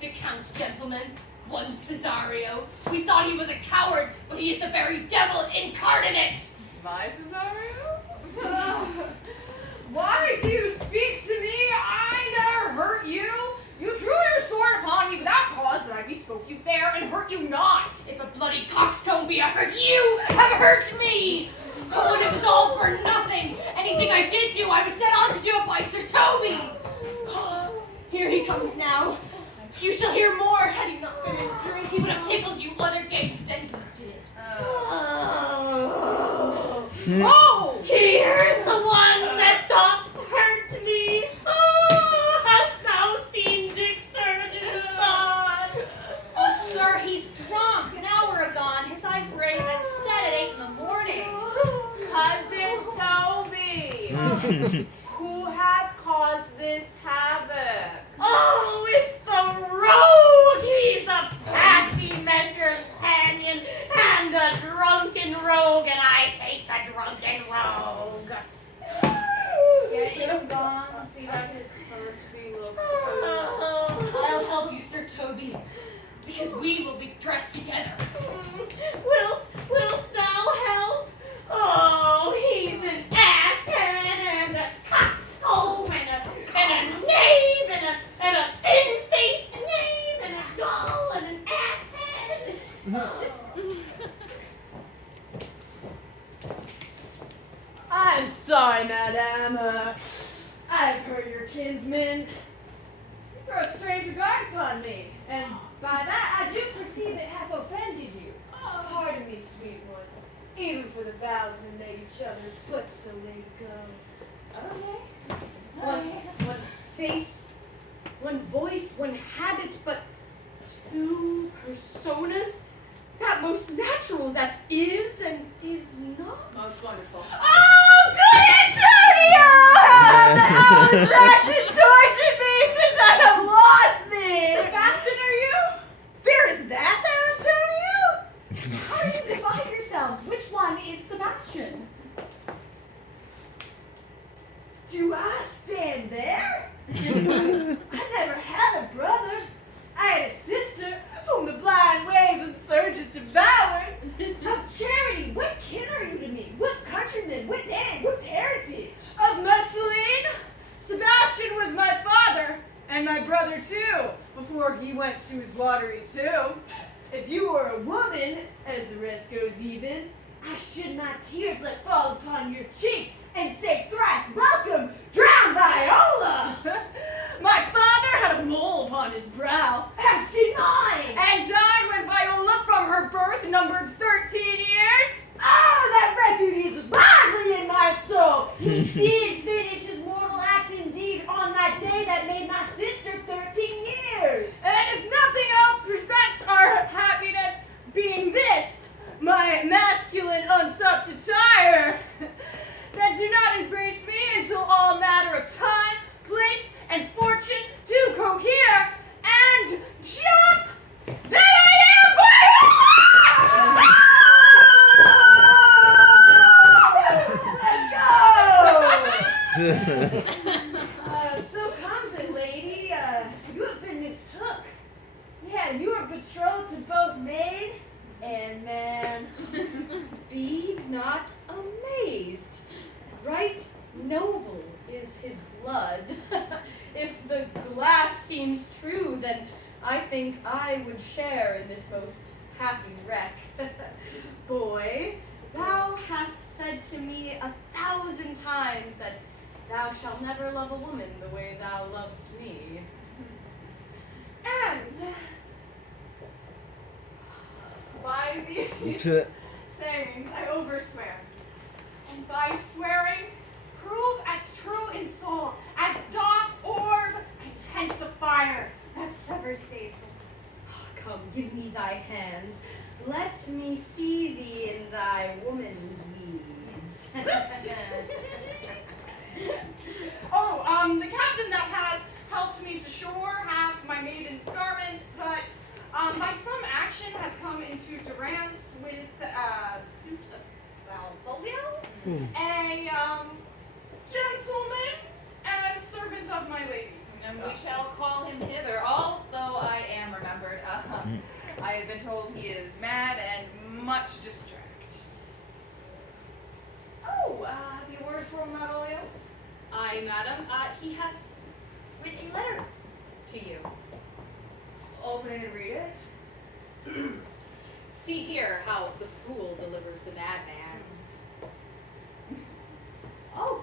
The Count's gentleman, one Cesario. We thought he was a coward, but he is the very devil incarnate. My Cesario? Why do you speak to me? I never hurt you. You drew your sword upon me without cause, but I bespoke you fair and hurt you not. If a bloody coxcomb be a hurt, you have hurt me. Oh, and it was all for nothing. Anything I did do, I was set on to do it by Sir Toby. Here he comes now. You shall hear more. Had he not been in drink, he would have tickled you other gates than he did. Oh, here's the one that doth hurt me. Oh, hast thou seen Dick Surgeon's son? Oh, sir, he's drunk. An hour agone. His eyes were ready to set at 8 in the morning. Cousin Toby, who hath caused this havoc? Oh, it's the rogue. He's a passy measure's companion and a drunken rogue, and I hate a drunken rogue. Get him gone, see that his hurt be looked I'll help you, Sir Toby, because we will be dressed together. Wilt thou help? Oh, he's an asshead and a coxcomb and a knave and a thin-faced knave and a gull and an asshead. I'm sorry, madame. I've hurt your kinsman. on me, and by that I do perceive it hath offended you. Pardon me, sweet one. Even for the vows we made each other, but so they go. Okay. One face, one voice, one habit, but two personas? That most natural that is and is not. Most wonderful. Oh, good Antonio! How the owls and tortured me since I have lost thee! Sebastian, are you? There is that there, Antonio? How do you divide yourselves? Which one is Sebastian? Do I stand there? I never had a brother. I had a sister whom the blind waves and surges devoured. Of charity, what kin are you to me? What countryman? What name? What heritage? Of Mussolini, Sebastian was my father, and my brother too, before he went to his watery tomb. If you were a woman, as the rest goes even, I should my tears let fall upon your cheek and say thrice welcome, drown Viola! My father had a mole upon his brow, As did mine! and died when Viola from her birth numbered 13 years. Oh, that record is lively in my soul! He did finish his mortal act indeed on that day that made my sister 13 years! And if nothing else prevents our happiness being this, my masculine unsupped attire, then do not embrace me until all matter of time, place, and fortune do cohere, and jump that I am Let's go! So comes it, lady. You have been mistook. Yeah, you are betrothed to both maid and man. Be not amazed. Right noble is his blood. If the glass seems true, then I think I would share in this most happy wreck. Boy, thou hast said to me 1,000 times that thou shalt never love a woman the way thou lovest me. And by these sayings I overswear, and by swearing prove as true in soul as doth orb content the fire that severs day from night. Come, give me thy hands. Let me see thee in thy woman's weeds. The captain that had helped me to shore have my maiden's garments, but by some action has come into durance with a suit of Malvolio, a gentleman and servant of my lady's. And we shall call him hither, although I am remembered. I have been told he is mad and much distract. Oh, have you word for Malvolio? Aye, madam. He has written a letter to you. Open it and read it. See here how the fool delivers the madman. Oh.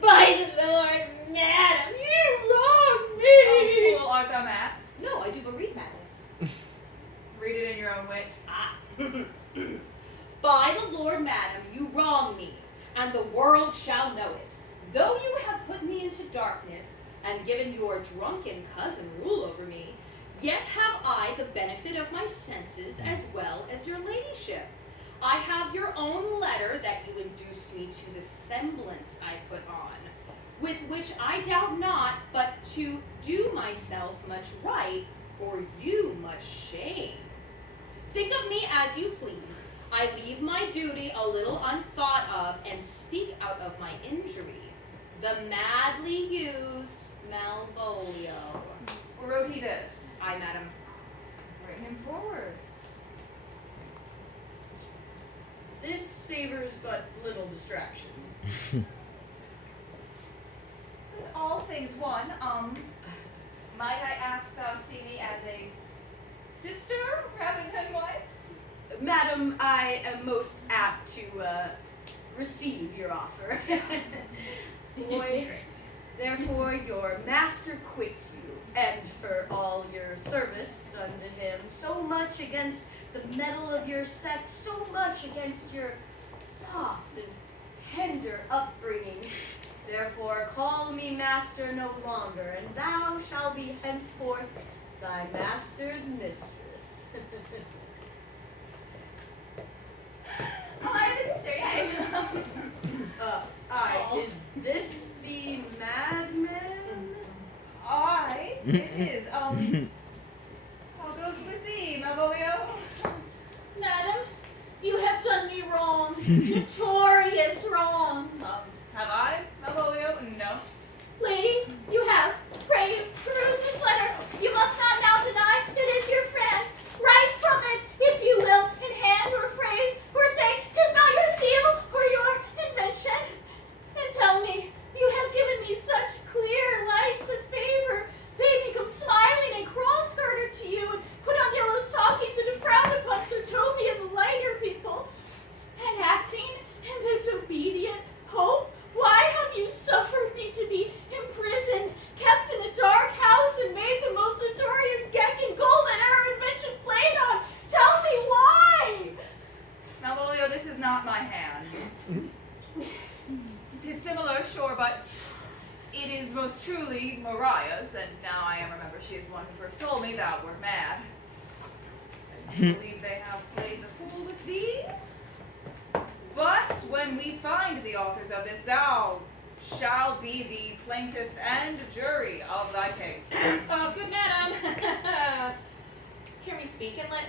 By the Lord, madam, you wrong me! Oh, fool, art thou mad? No, I do but read madness. Read it in your own wit. By the Lord, madam, you wrong me, and the world shall know it. Though you have put me into darkness, and given your drunken cousin rule over me, yet have I the benefit of my senses as well as your ladyship. I have your own letter that you induced me to the semblance I put on, with which I doubt not but to do myself much right, or you much shame. Think of me as you please. I leave my duty a little unthought of, and speak out of my injury. The madly used Malvolio. Wrote he this? Aye, madam. Bring him forward. This savors but little distraction. With all things one, might I ask thou see me as a sister rather than wife? Madam, I am most apt to receive your offer. Boy, Therefore your master quits you, and for all your service done to him, so much against the metal of your sex, so much against your soft and tender upbringing. Therefore call me master no longer, and thou shalt be henceforth thy master's mistress. Hello, Mrs. Yay. Is this the madman? It is. How goes with thee, Malvolio? Madam, you have done me wrong. Notorious wrong. Have I, Malvolio? No. Lady, you have. Pray you, peruse this letter. You must not now deny it is your friend. Write from it, if you will, in hand or phrase, or say 'tis not your seal or your invention. And tell me, you have given me such clear lights of favor, made me come smiling and cross-gartered to you, and put on yellow stockings and to frown upon Sir Toby and the lighter people. And acting in this obedient hope, why have you suffered me to be imprisoned, kept in a dark house, and made the most notorious geck and gold that our invention played on? Tell me why! Malvolio, this is not my hand. It is similar, sure, but it is most truly Mariah's, and now I remember she is the one who first told me thou wert mad. I believe they have played the fool with thee. But when we find the authors of this, thou shalt be the plaintiff and jury of thy case. Good madam. Hear me speak, and let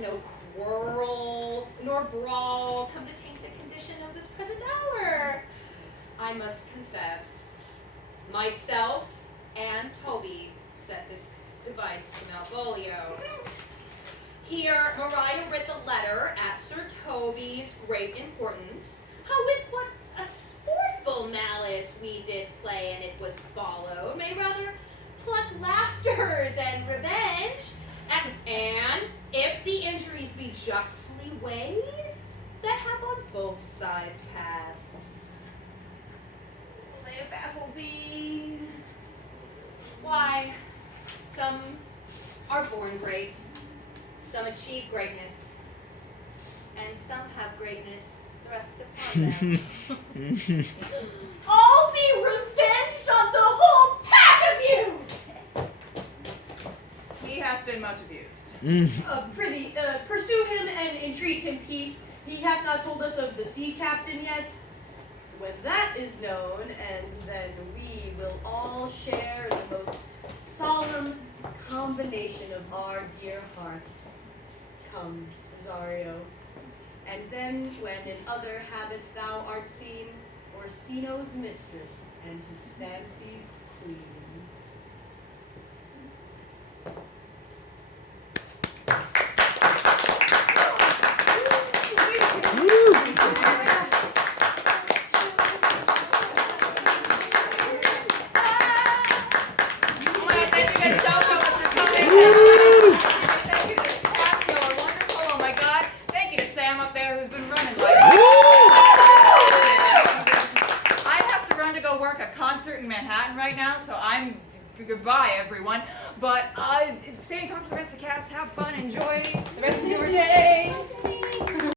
no quarrel nor brawl come to taint the condition of this present hour. I must confess, myself and Toby set this device to Malvolio. Here, Mariah writ the letter at Sir Toby's great importance, how with what a sportful malice we did play, and it was followed, may rather pluck laughter than revenge. And if the injuries be justly weighed, that have on both sides passed. May it baffle thee. Why, some are born great, some achieve greatness, and some have greatness thrust upon them. I'll be revenged on the whole pack of you! He hath been much abused. Prithee, pursue him and entreat him peace. He hath not told us of the sea captain yet. When that is known, and then we will all share in the most solemn combination of our dear hearts. Come, Cesario. And then, when in other habits thou art seen, Orsino's mistress and his fancy's queen. Goodbye, everyone. But stay and talk to the rest of the cast. Have fun. Enjoy the rest of your day.